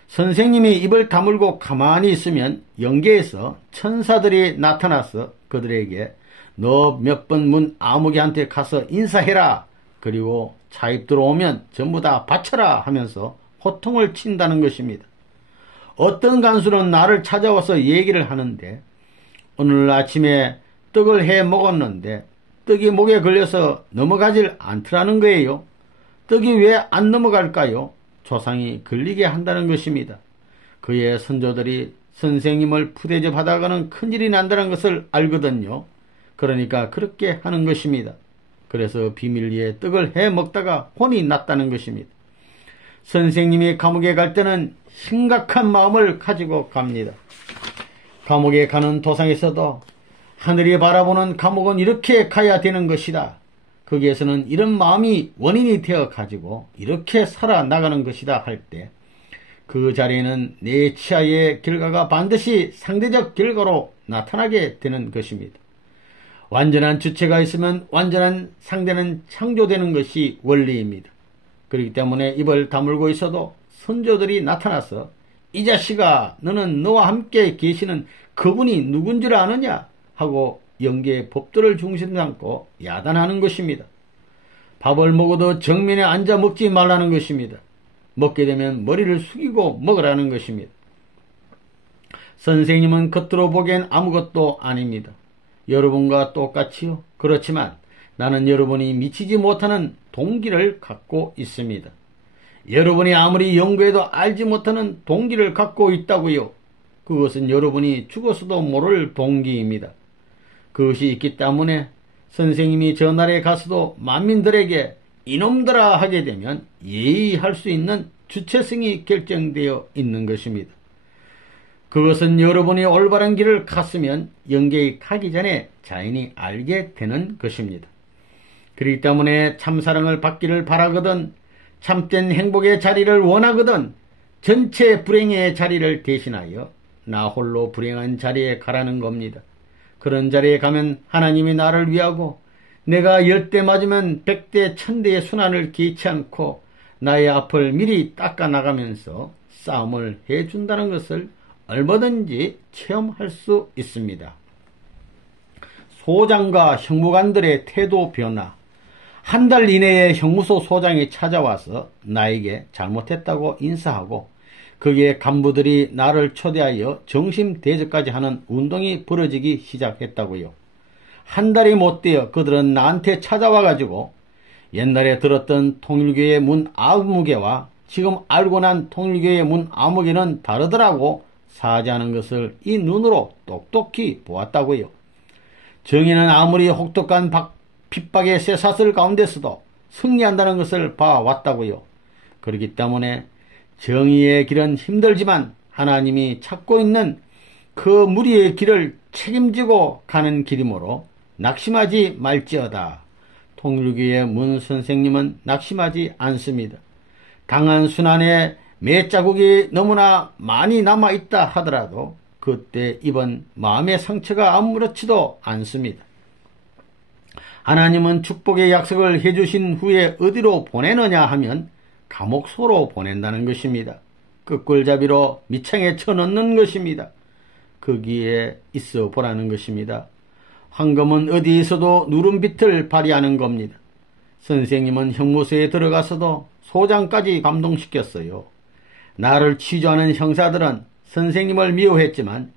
선생님이 입을 다물고 가만히 있으면 영계에서 천사들이 나타나서 그들에게 너 몇 번 문 아무개한테 가서 인사해라. 그리고 차입 들어오면 전부 다 바쳐라 하면서 호통을 친다는 것입니다. 어떤 간수는 나를 찾아와서 얘기를 하는데 오늘 아침에 떡을 해 먹었는데 떡이 목에 걸려서 넘어가질 않더라는 거예요. 떡이 왜 안 넘어갈까요? 조상이 걸리게 한다는 것입니다. 그의 선조들이 선생님을 푸대접하다가는 큰일이 난다는 것을 알거든요. 그러니까 그렇게 하는 것입니다. 그래서 비밀리에 떡을 해 먹다가 혼이 났다는 것입니다. 선생님이 감옥에 갈 때는 심각한 마음을 가지고 갑니다. 감옥에 가는 도상에서도 하늘이 바라보는 감옥은 이렇게 가야 되는 것이다. 거기에서는 이런 마음이 원인이 되어 가지고 이렇게 살아나가는 것이다 할 때 그 자리에는 내 치하의 결과가 반드시 상대적 결과로 나타나게 되는 것입니다. 완전한 주체가 있으면 완전한 상대는 창조되는 것이 원리입니다. 그렇기 때문에 입을 다물고 있어도 선조들이 나타나서 이 자식아 너는 너와 함께 계시는 그분이 누군 줄 아느냐 하고 영계의 법도를 중심 삼고 야단하는 것입니다. 밥을 먹어도 정면에 앉아 먹지 말라는 것입니다. 먹게 되면 머리를 숙이고 먹으라는 것입니다. 선생님은 겉으로 보기엔 아무것도 아닙니다. 여러분과 똑같이요. 그렇지만 나는 여러분이 미치지 못하는 동기를 갖고 있습니다. 여러분이 아무리 연구해도 알지 못하는 동기를 갖고 있다고요. 그것은 여러분이 죽어서도 모를 동기입니다. 그것이 있기 때문에 선생님이 전날에 가서도 만민들에게 이놈들아 하게 되면 예의할 수 있는 주체성이 결정되어 있는 것입니다. 그것은 여러분이 올바른 길을 갔으면 영계에 가기 전에 자연히 알게 되는 것입니다. 그렇기 때문에 참사랑을 받기를 바라거든 참된 행복의 자리를 원하거든 전체 불행의 자리를 대신하여 나 홀로 불행한 자리에 가라는 겁니다. 그런 자리에 가면 하나님이 나를 위하고 내가 10대 맞으면 100대 1000대의 순환을 기치 않고 나의 앞을 미리 닦아나가면서 싸움을 해준다는 것을 얼마든지 체험할 수 있습니다. 소장과 형무관들의 태도 변화. 한 달 이내에 형무소 소장이 찾아와서 나에게 잘못했다고 인사하고 거기에 간부들이 나를 초대하여 정심 대접까지 하는 운동이 벌어지기 시작했다고요. 한 달이 못 되어 그들은 나한테 찾아와가지고 옛날에 들었던 통일교의 문 아무개와 지금 알고 난 통일교의 문 아무개는 다르더라고 사죄하는 것을 이 눈으로 똑똑히 보았다고요. 정의는 아무리 혹독한 핍박의 쇠사슬 가운데서도 승리한다는 것을 봐왔다고요. 그렇기 때문에 정의의 길은 힘들지만 하나님이 찾고 있는 그 무리의 길을 책임지고 가는 길이므로 낙심하지 말지어다. 통일교의 문 선생님은 낙심하지 않습니다. 당한 순환에 맷자국이 너무나 많이 남아있다 하더라도 그때 입은 마음의 상처가 아무렇지도 않습니다. 하나님은 축복의 약속을 해주신 후에 어디로 보내느냐 하면 감옥소로 보낸다는 것입니다. 끄꿀잡이로 밑창에 쳐넣는 것입니다. 거기에 있어 보라는 것입니다. 황금은 어디에서도 누름빛을 발휘하는 겁니다. 선생님은 형무소에 들어가서도 소장까지 감동시켰어요. 나를 취조하는 형사들은 선생님을 미워했지만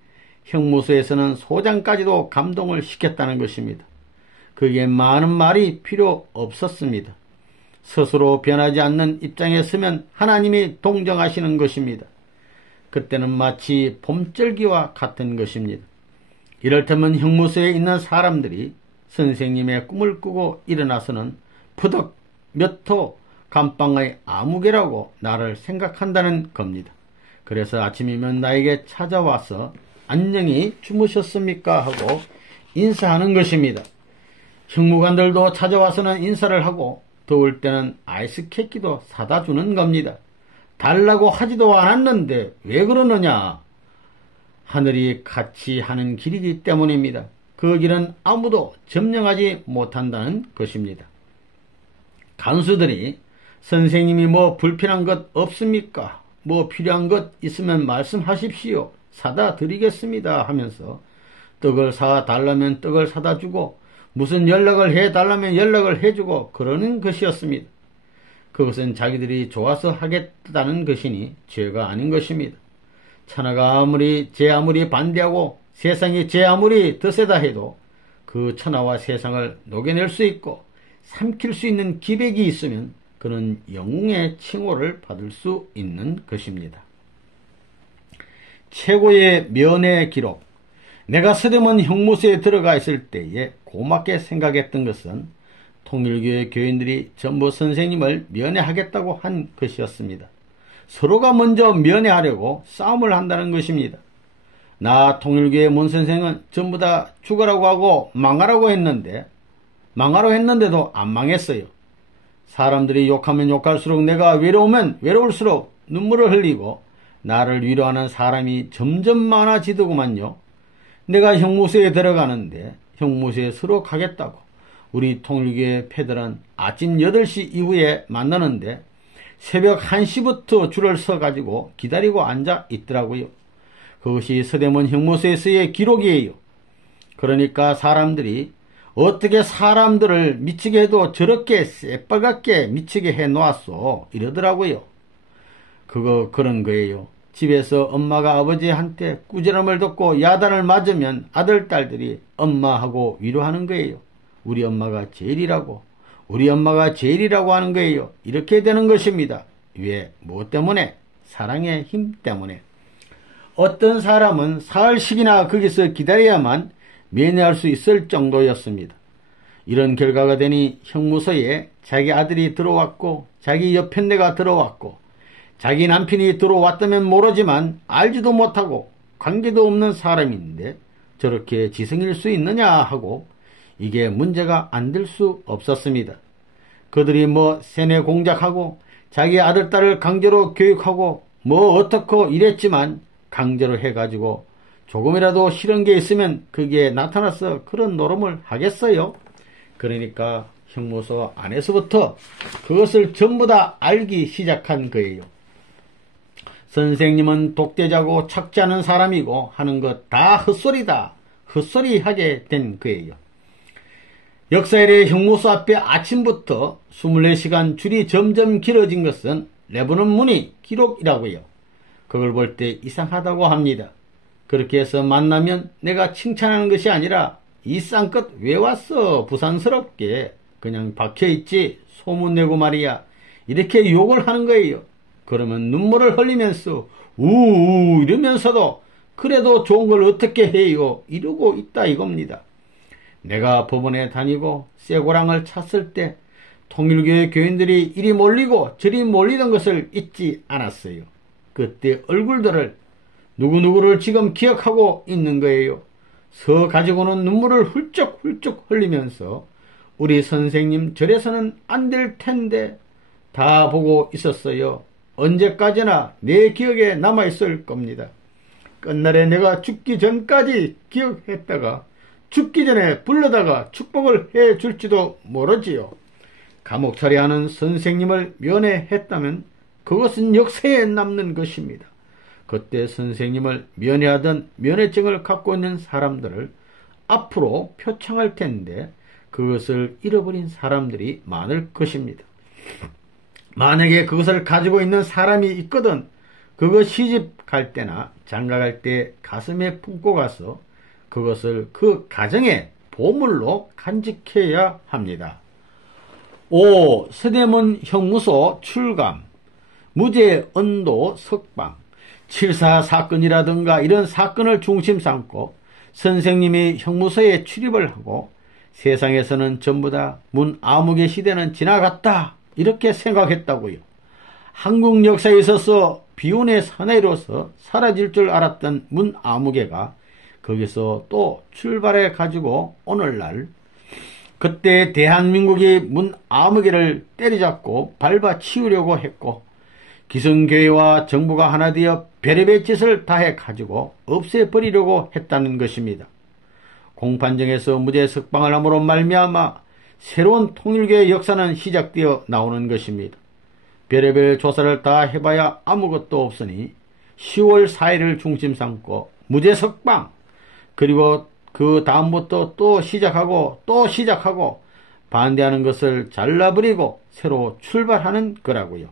형무소에서는 소장까지도 감동을 시켰다는 것입니다. 그게 많은 말이 필요 없었습니다. 스스로 변하지 않는 입장에 서면 하나님이 동정하시는 것입니다. 그때는 마치 봄절기와 같은 것입니다. 이럴테면 형무소에 있는 사람들이 선생님의 꿈을 꾸고 일어나서는 푸덕 몇 호 감방의 아무개라고 나를 생각한다는 겁니다. 그래서 아침이면 나에게 찾아와서 안녕히 주무셨습니까 하고 인사하는 것입니다. 형무관들도 찾아와서는 인사를 하고 더울 때는 아이스 캐키도 사다 주는 겁니다. 달라고 하지도 않았는데 왜 그러느냐? 하늘이 같이 하는 길이기 때문입니다. 그 길은 아무도 점령하지 못한다는 것입니다. 간수들이 선생님이 뭐 불편한 것 없습니까? 뭐 필요한 것 있으면 말씀하십시오. 사다 드리겠습니다 하면서 떡을 사달라면 떡을 사다 주고 무슨 연락을 해달라면 연락을 해주고 그러는 것이었습니다. 그것은 자기들이 좋아서 하겠다는 것이니 죄가 아닌 것입니다. 천하가 제 아무리 반대하고 세상이 제 아무리 더 세다 해도 그 천하와 세상을 녹여낼 수 있고 삼킬 수 있는 기백이 있으면 그는 영웅의 칭호를 받을 수 있는 것입니다. 최고의 면회 기록. 내가 서대문 형무소에 들어가 있을 때에 고맙게 생각했던 것은 통일교의 교인들이 전부 선생님을 면회하겠다고 한 것이었습니다. 서로가 먼저 면회하려고 싸움을 한다는 것입니다. 나 통일교의 문 선생은 전부 다 죽으라고 하고 망하라고 했는데도 안 망했어요. 사람들이 욕하면 욕할수록 내가 외로우면 외로울수록 눈물을 흘리고 나를 위로하는 사람이 점점 많아지더구만요. 내가 형무소에 들어가는데 형무소에 서로 가겠다고 우리 통일교의 패들은 아침 8시 이후에 만나는데 새벽 1시부터 줄을 서가지고 기다리고 앉아 있더라고요. 그것이 서대문 형무소에서의 기록이에요. 그러니까 사람들이 어떻게 사람들을 미치게 해도 저렇게 새빨갛게 미치게 해놓았어 이러더라고요. 그런 거예요. 집에서 엄마가 아버지한테 꾸지람을 듣고 야단을 맞으면 아들, 딸들이 엄마하고 위로하는 거예요. 우리 엄마가 제일이라고 하는 거예요. 이렇게 되는 것입니다. 왜? 뭐 때문에? 사랑의 힘 때문에. 어떤 사람은 사흘씩이나 거기서 기다려야만 면회할 수 있을 정도였습니다. 이런 결과가 되니 형무소에 자기 아들이 들어왔고 자기 여편네가 들어왔고 자기 남편이 들어왔다면 모르지만 알지도 못하고 관계도 없는 사람인데 저렇게 지성일 수 있느냐 하고 이게 문제가 안 될 수 없었습니다. 그들이 뭐 세뇌 공작하고 자기 아들, 딸을 강제로 교육하고 뭐 어떻고 이랬지만 강제로 해가지고 조금이라도 싫은 게 있으면 그게 나타나서 그런 노름을 하겠어요. 그러니까 형무소 안에서부터 그것을 전부 다 알기 시작한 거예요. 선생님은 독대자고 착지 않은 사람이고 하는 것 다 헛소리다. 헛소리하게 된 거예요. 역사 이래 형무소 앞에 아침부터 24시간 줄이 점점 길어진 것은 내부는 문의 기록이라고요. 그걸 볼 때 이상하다고 합니다. 그렇게 해서 만나면 내가 칭찬하는 것이 아니라 이 쌍껏 왜 왔어 부산스럽게 그냥 박혀있지 소문내고 말이야 이렇게 욕을 하는 거예요. 그러면 눈물을 흘리면서 우우 이러면서도 그래도 좋은 걸 어떻게 해요 이러고 있다 이겁니다. 내가 법원에 다니고 쇠고랑을 찼을 때 통일교의 교인들이 이리 몰리고 저리 몰리던 것을 잊지 않았어요. 그때 얼굴들을 누구누구를 지금 기억하고 있는 거예요. 서 가지고는 눈물을 훌쩍훌쩍 흘리면서 우리 선생님 저래서는 안 될 텐데 다 보고 있었어요. 언제까지나 내 기억에 남아있을 겁니다. 끝날에 내가 죽기 전까지 기억했다가 죽기 전에 불러다가 축복을 해줄지도 모르지요. 감옥 처리하는 선생님을 면회했다면 그것은 역사에 남는 것입니다. 그때 선생님을 면회하던 면회증을 갖고 있는 사람들을 앞으로 표창할 텐데 그것을 잃어버린 사람들이 많을 것입니다. 만약에 그것을 가지고 있는 사람이 있거든 그거 시집 갈 때나 장가 갈 때 가슴에 품고 가서 그것을 그 가정의 보물로 간직해야 합니다. 5. 서대문 형무소 출감, 무죄 언도 석방, 7.4 사건이라든가 이런 사건을 중심 삼고 선생님이 형무소에 출입을 하고 세상에서는 전부 다 문아무개 시대는 지나갔다 이렇게 생각했다고요. 한국 역사에 있어서 비운의 사나이로서 사라질 줄 알았던 문아무개가 거기서 또 출발해 가지고 오늘날 그때 대한민국이 문아무개를 때리잡고 밟아치우려고 했고 기성교회와 정부가 하나 되어 별의별 짓을 다해 가지고 없애버리려고 했다는 것입니다. 공판정에서 무죄 석방을 함으로 말미암아 새로운 통일교의 역사는 시작되어 나오는 것입니다. 별의별 조사를 다 해봐야 아무것도 없으니 10월 4일을 중심 삼고 무죄 석방, 그리고 그 다음부터 또 시작하고 반대하는 것을 잘라버리고 새로 출발하는 거라고요.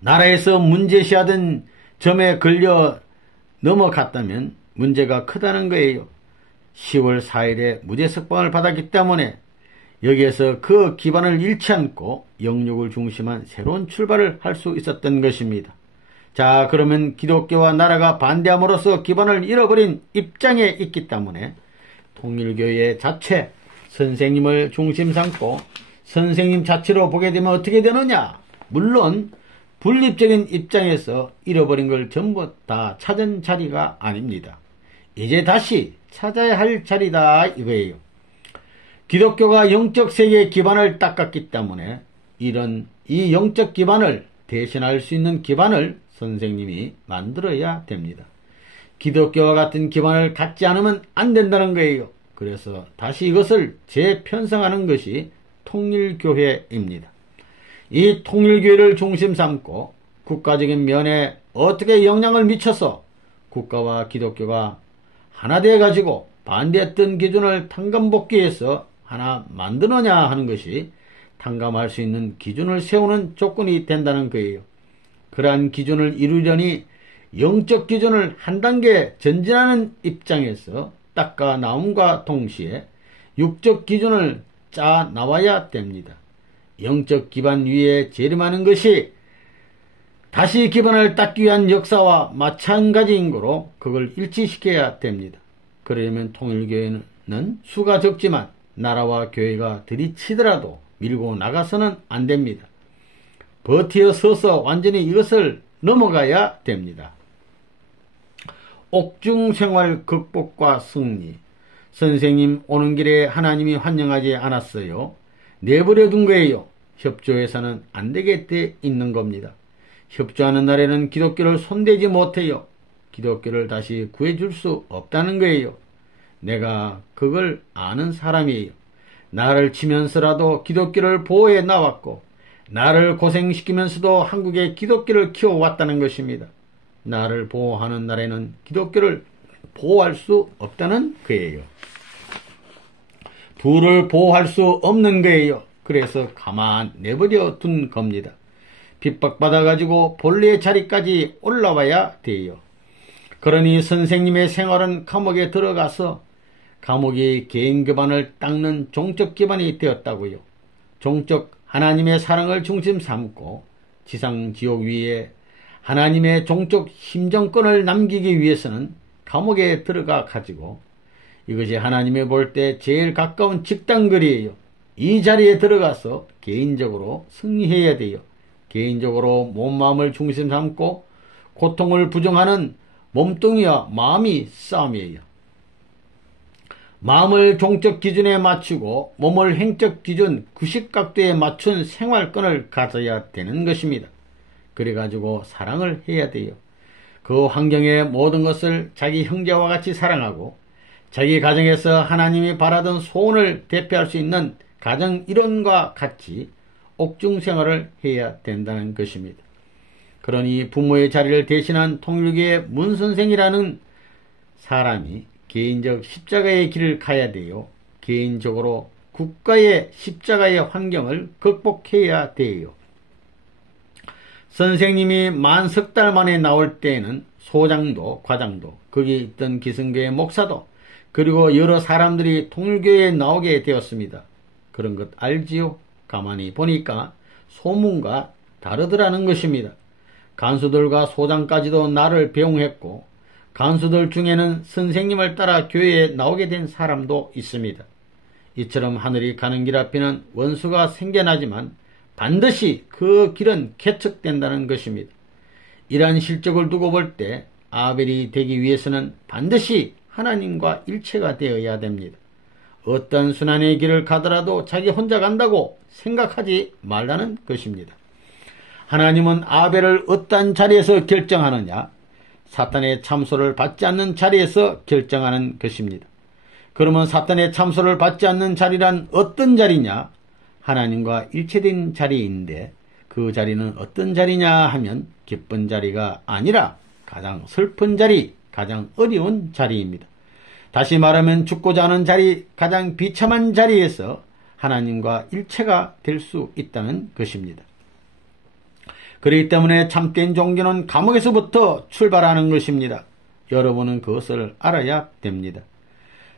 나라에서 문제시하던 점에 걸려 넘어갔다면 문제가 크다는 거예요. 10월 4일에 무죄 석방을 받았기 때문에 여기에서 그 기반을 잃지 않고 영육을 중심한 새로운 출발을 할 수 있었던 것입니다. 자, 그러면 기독교와 나라가 반대함으로써 기반을 잃어버린 입장에 있기 때문에 통일교회 자체 선생님을 중심 삼고 선생님 자체로 보게 되면 어떻게 되느냐? 물론 분립적인 입장에서 잃어버린 걸 전부 다 찾은 자리가 아닙니다. 이제 다시 찾아야 할 자리다 이거예요. 기독교가 영적 세계의 기반을 닦았기 때문에 이 영적 기반을 대신할 수 있는 기반을 선생님이 만들어야 됩니다. 기독교와 같은 기반을 갖지 않으면 안 된다는 거예요. 그래서 다시 이것을 재편성하는 것이 통일교회입니다. 이 통일교회를 중심 삼고 국가적인 면에 어떻게 영향을 미쳐서 국가와 기독교가 하나 되어 가지고 반대했던 기준을 탕감복귀해서 하나 만드느냐 하는 것이 탕감할 수 있는 기준을 세우는 조건이 된다는 거예요. 그러한 기준을 이루려니 영적 기준을 한 단계 전진하는 입장에서 닦아 나옴과 동시에 육적 기준을 짜 나와야 됩니다. 영적 기반 위에 재림하는 것이 다시 기반을 닦기 위한 역사와 마찬가지인 거로 그걸 일치시켜야 됩니다. 그러려면 통일교회는 수가 적지만 나라와 교회가 들이치더라도 밀고 나가서는 안 됩니다. 버티어 서서 완전히 이것을 넘어가야 됩니다. 옥중생활 극복과 승리. 선생님 오는 길에 하나님이 환영하지 않았어요. 내버려 둔 거예요. 협조해서는 안 되게 돼 있는 겁니다. 협조하는 날에는 기독교를 손대지 못해요. 기독교를 다시 구해줄 수 없다는 거예요. 내가 그걸 아는 사람이에요. 나를 치면서라도 기독교를 보호해 나왔고 나를 고생시키면서도 한국에 기독교를 키워왔다는 것입니다. 나를 보호하는 날에는 기독교를 보호할 수 없다는 거예요. 둘을 보호할 수 없는 거예요. 그래서 가만 내버려 둔 겁니다. 핍박받아가지고 본래의 자리까지 올라와야 돼요. 그러니 선생님의 생활은 감옥에 들어가서 감옥이 개인 기반을 닦는 종적 기반이 되었다고요. 종적 하나님의 사랑을 중심 삼고 지상 지옥 위에 하나님의 종적 심정권을 남기기 위해서는 감옥에 들어가 가지고 이것이 하나님이 볼 때 제일 가까운 직단거리예요. 이 자리에 들어가서 개인적으로 승리해야 돼요. 개인적으로 몸 마음을 중심 삼고 고통을 부정하는 몸뚱이와 마음이 싸움이에요. 마음을 종적 기준에 맞추고 몸을 행적 기준 90각도에 맞춘 생활권을 가져야 되는 것입니다. 그래가지고 사랑을 해야 돼요. 그 환경의 모든 것을 자기 형제와 같이 사랑하고 자기 가정에서 하나님이 바라던 소원을 대표할 수 있는 가정 일원과 같이 옥중생활을 해야 된다는 것입니다. 그러니 부모의 자리를 대신한 통일교의 문선생이라는 사람이 개인적 십자가의 길을 가야 돼요. 개인적으로 국가의 십자가의 환경을 극복해야 돼요. 선생님이 만 석 달 만에 나올 때에는 소장도 과장도 거기 있던 기성교회 목사도 그리고 여러 사람들이 통일교회에 나오게 되었습니다. 그런 것 알지요? 가만히 보니까 소문과 다르더라는 것입니다. 간수들과 소장까지도 나를 배웅했고 간수들 중에는 선생님을 따라 교회에 나오게 된 사람도 있습니다. 이처럼 하늘이 가는 길 앞에는 원수가 생겨나지만 반드시 그 길은 개척된다는 것입니다. 이러한 실적을 두고 볼 때 아벨이 되기 위해서는 반드시 하나님과 일체가 되어야 됩니다. 어떤 순환의 길을 가더라도 자기 혼자 간다고 생각하지 말라는 것입니다. 하나님은 아벨을 어떤 자리에서 결정하느냐? 사탄의 참소를 받지 않는 자리에서 결정하는 것입니다. 그러면 사탄의 참소를 받지 않는 자리란 어떤 자리냐? 하나님과 일체된 자리인데 그 자리는 어떤 자리냐 하면 기쁜 자리가 아니라 가장 슬픈 자리, 가장 어려운 자리입니다. 다시 말하면 죽고자 하는 자리, 가장 비참한 자리에서 하나님과 일체가 될 수 있다는 것입니다. 그렇기 때문에 참된 종교는 감옥에서부터 출발하는 것입니다. 여러분은 그것을 알아야 됩니다.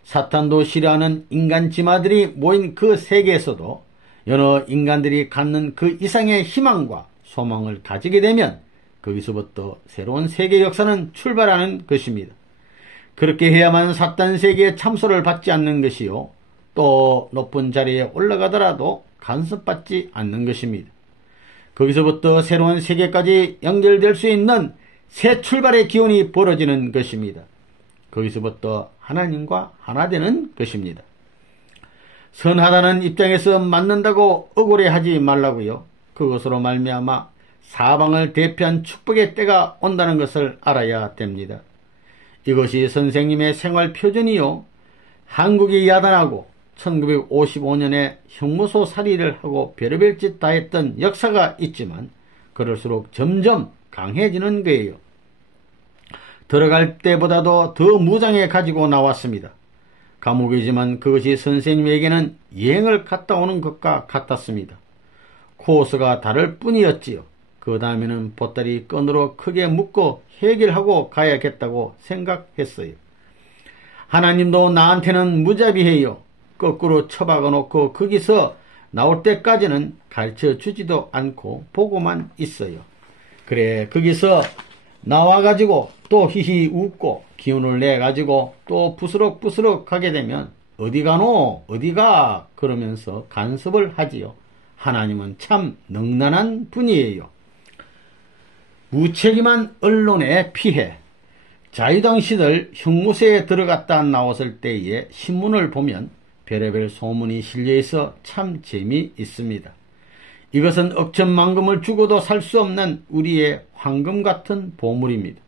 사탄도 싫어하는 인간 지마들이 모인 그 세계에서도 여러 인간들이 갖는 그 이상의 희망과 소망을 가지게 되면 거기서부터 새로운 세계 역사는 출발하는 것입니다. 그렇게 해야만 사탄 세계의 참소를 받지 않는 것이요. 또 높은 자리에 올라가더라도 간섭받지 않는 것입니다. 거기서부터 새로운 세계까지 연결될 수 있는 새 출발의 기운이 벌어지는 것입니다. 거기서부터 하나님과 하나 되는 것입니다. 선하다는 입장에서 맞는다고 억울해하지 말라고요. 그것으로 말미암아 사방을 대표한 축복의 때가 온다는 것을 알아야 됩니다. 이것이 선생님의 생활 표준이요. 한국이 야단하고 1955년에 형무소 살이를 하고 별의별 짓 다 했던 역사가 있지만 그럴수록 점점 강해지는 거예요. 들어갈 때보다도 더 무장해 가지고 나왔습니다. 감옥이지만 그것이 선생님에게는 여행을 갔다 오는 것과 같았습니다. 코스가 다를 뿐이었지요. 그 다음에는 보따리 끈으로 크게 묶어 해결하고 가야겠다고 생각했어요. 하나님도 나한테는 무자비해요. 거꾸로 처박아 놓고 거기서 나올 때까지는 가르쳐 주지도 않고 보고만 있어요. 그래 거기서 나와가지고 또 히히 웃고 기운을 내가지고 또 부스럭부스럭 하게 되면 어디 가노 어디가 그러면서 간섭을 하지요. 하나님은 참 능란한 분이에요. 무책임한 언론의 피해. 자유당 시절 형무소에 들어갔다 나왔을 때의 신문을 보면 별의별 소문이 실려있어 참 재미있습니다. 이것은 억천만금을 주고도 살 수 없는 우리의 황금 같은 보물입니다.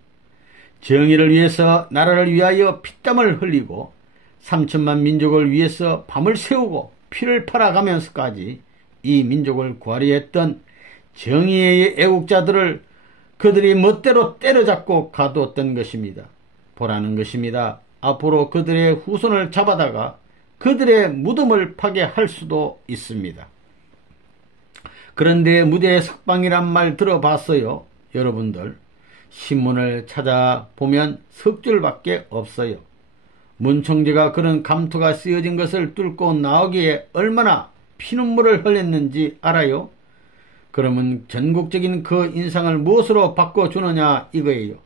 정의를 위해서 나라를 위하여 피땀을 흘리고 3천만 민족을 위해서 밤을 새우고 피를 팔아가면서까지 이 민족을 구하려 했던 정의의 애국자들을 그들이 멋대로 때려잡고 가두었던 것입니다. 보라는 것입니다. 앞으로 그들의 후손을 잡아다가 그들의 무덤을 파괴할 수도 있습니다. 그런데 무대의 석방이란 말 들어봤어요? 여러분들 신문을 찾아보면 석 줄밖에 없어요. 문총재가 그런 감투가 쓰여진 것을 뚫고 나오기에 얼마나 피눈물을 흘렸는지 알아요? 그러면 전국적인 그 인상을 무엇으로 바꿔주느냐 이거예요.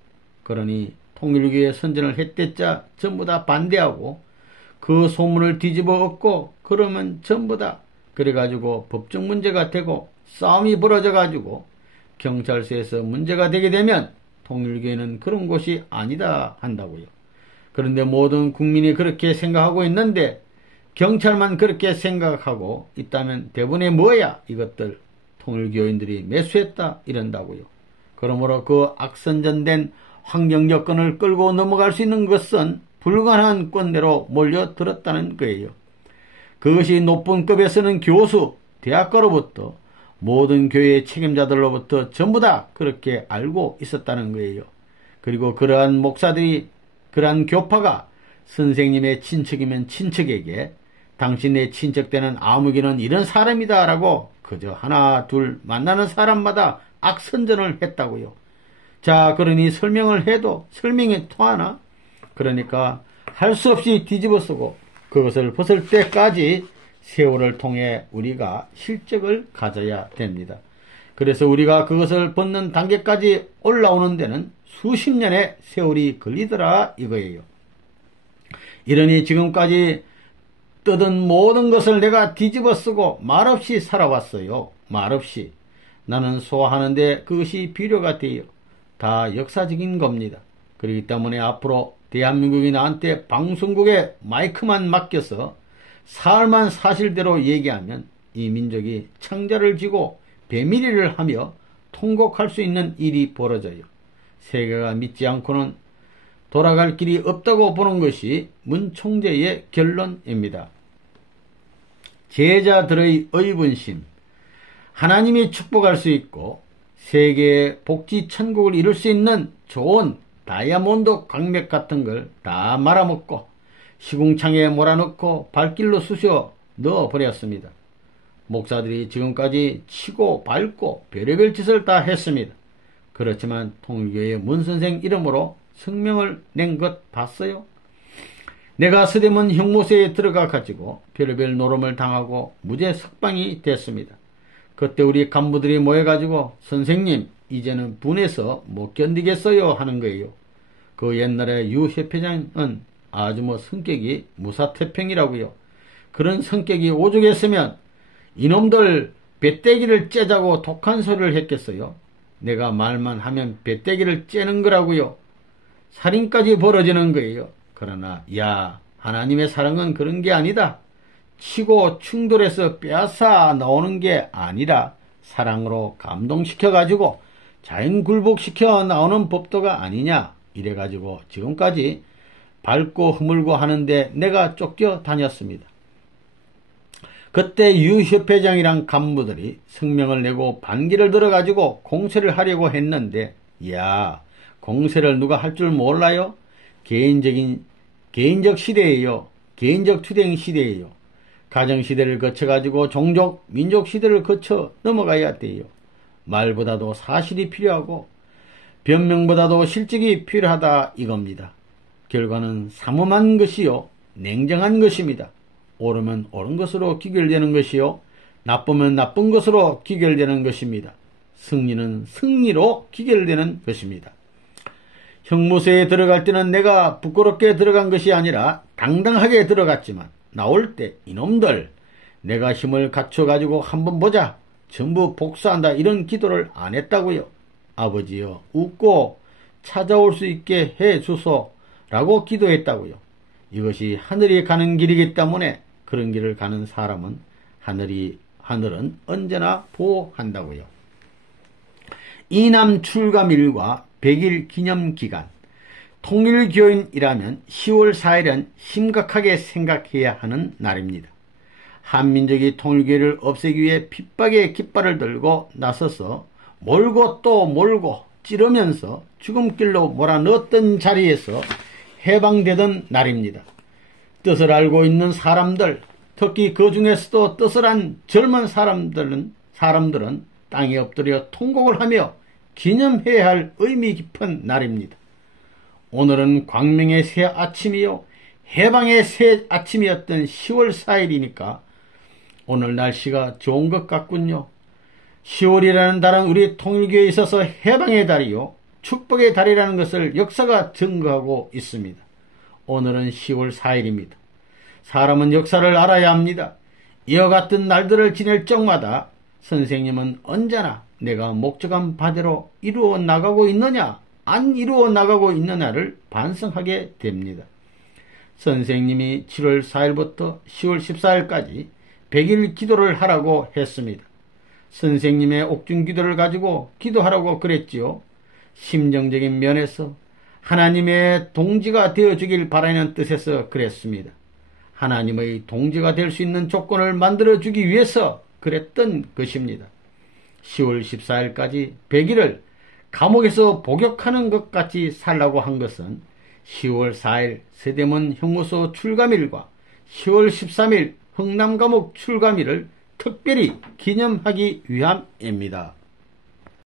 그러니 통일교의 선전을 했댔자 전부 다 반대하고 그 소문을 뒤집어 엎고 그러면 전부 다 그래가지고 법적 문제가 되고 싸움이 벌어져가지고 경찰서에서 문제가 되게 되면 통일교회는 그런 곳이 아니다 한다고요. 그런데 모든 국민이 그렇게 생각하고 있는데 경찰만 그렇게 생각하고 있다면 대부분의 뭐야? 이것들 통일교인들이 매수했다 이런다고요. 그러므로 그 악선전된 환경 여건을 끌고 넘어갈 수 있는 것은 불가능한 꼰대로 몰려들었다는 거예요. 그것이 높은 급에서는 교수, 대학가로부터 모든 교회의 책임자들로부터 전부 다 그렇게 알고 있었다는 거예요. 그리고 그러한 목사들이, 그러한 교파가 선생님의 친척이면 친척에게 당신의 친척되는 아무개는 이런 사람이다 라고 그저 하나 둘 만나는 사람마다 악선전을 했다고요. 자, 그러니 설명을 해도 설명이 통하나? 그러니까 할 수 없이 뒤집어 쓰고 그것을 벗을 때까지 세월을 통해 우리가 실적을 가져야 됩니다. 그래서 우리가 그것을 벗는 단계까지 올라오는 데는 수십 년의 세월이 걸리더라 이거예요. 이러니 지금까지 뜯은 모든 것을 내가 뒤집어 쓰고 말없이 살아왔어요. 말없이. 나는 소화하는데 그것이 필요가 돼요. 다 역사적인 겁니다. 그렇기 때문에 앞으로 대한민국이 나한테 방송국에 마이크만 맡겨서 살만 사실대로 얘기하면 이 민족이 창자를 쥐고 배밀이를 하며 통곡할 수 있는 일이 벌어져요. 세계가 믿지 않고는 돌아갈 길이 없다고 보는 것이 문 총재의 결론입니다. 제자들의 의분심, 하나님이 축복할 수 있고 세계의 복지 천국을 이룰 수 있는 좋은 다이아몬드 광맥 같은 걸 다 말아먹고 시궁창에 몰아넣고 발길로 쑤셔 넣어버렸습니다. 목사들이 지금까지 치고 밟고 별의별 짓을 다 했습니다. 그렇지만 통일교의 문선생 이름으로 성명을 낸 것 봤어요? 내가 서대문 형무소에 들어가 가지고 별의별 노름을 당하고 무죄 석방이 됐습니다. 그때 우리 간부들이 모여가지고 선생님 이제는 분해서 못 견디겠어요 하는 거예요. 그 옛날에 유 협회장은 아주 성격이 무사태평이라고요. 그런 성격이 오죽했으면 이놈들 배때기를 째자고 독한 소리를 했겠어요. 내가 말만 하면 배때기를 째는 거라고요. 살인까지 벌어지는 거예요. 그러나 야, 하나님의 사랑은 그런 게 아니다. 치고 충돌해서 빼앗아 나오는 게 아니라 사랑으로 감동시켜가지고 자연 굴복시켜 나오는 법도가 아니냐 이래가지고 지금까지 밟고 허물고 하는데 내가 쫓겨 다녔습니다. 그때 유 협회장이랑 간부들이 성명을 내고 반기를 들어가지고 공세를 하려고 했는데 야, 공세를 누가 할 줄 몰라요? 개인적 시대예요. 개인적 투쟁 시대예요. 가정시대를 거쳐가지고 종족, 민족 시대를 거쳐 넘어가야 돼요. 말보다도 사실이 필요하고 변명보다도 실직이 필요하다 이겁니다. 결과는 삼엄한 것이요. 냉정한 것입니다. 옳으면 옳은 것으로 귀결되는 것이요. 나쁘면 나쁜 것으로 귀결되는 것입니다. 승리는 승리로 귀결되는 것입니다. 형무소에 들어갈 때는 내가 부끄럽게 들어간 것이 아니라 당당하게 들어갔지만 나올 때 이놈들 내가 힘을 갖춰가지고 한번 보자. 전부 복수한다 이런 기도를 안 했다고요. 아버지여 웃고 찾아올 수 있게 해주소 라고 기도했다고요. 이것이 하늘이 가는 길이기 때문에 그런 길을 가는 사람은 하늘은 언제나 보호한다고요. 이남 출가밀과 100일 기념기간 통일교인이라면 10월 4일은 심각하게 생각해야 하는 날입니다. 한민족이 통일교회를 없애기 위해 핍박의 깃발을 들고 나서서 몰고 또 몰고 찌르면서 죽음길로 몰아넣었던 자리에서 해방되던 날입니다. 뜻을 알고 있는 사람들, 특히 그 중에서도 뜻을 안 젊은 사람들은 땅에 엎드려 통곡을 하며 기념해야 할 의미 깊은 날입니다. 오늘은 광명의 새 아침이요 해방의 새 아침이었던 10월 4일이니까 오늘 날씨가 좋은 것 같군요. 10월이라는 달은 우리 통일교회에 있어서 해방의 달이요 축복의 달이라는 것을 역사가 증거하고 있습니다. 오늘은 10월 4일입니다. 사람은 역사를 알아야 합니다. 이와 같은 날들을 지낼 적마다 선생님은 언제나 내가 목적한 바대로 이루어 나가고 있느냐 안 이루어 나가고 있느냐를 반성하게 됩니다. 선생님이 7월 4일부터 10월 14일까지 100일 기도를 하라고 했습니다. 선생님의 옥중 기도를 가지고 기도하라고 그랬지요. 심정적인 면에서 하나님의 동지가 되어주길 바라는 뜻에서 그랬습니다. 하나님의 동지가 될 수 있는 조건을 만들어주기 위해서 그랬던 것입니다. 10월 14일까지 100일을 감옥에서 복역하는 것 같이 살라고 한 것은 10월 4일 서대문 형무소 출감일과 10월 13일 흥남감옥 출감일을 특별히 기념하기 위함입니다.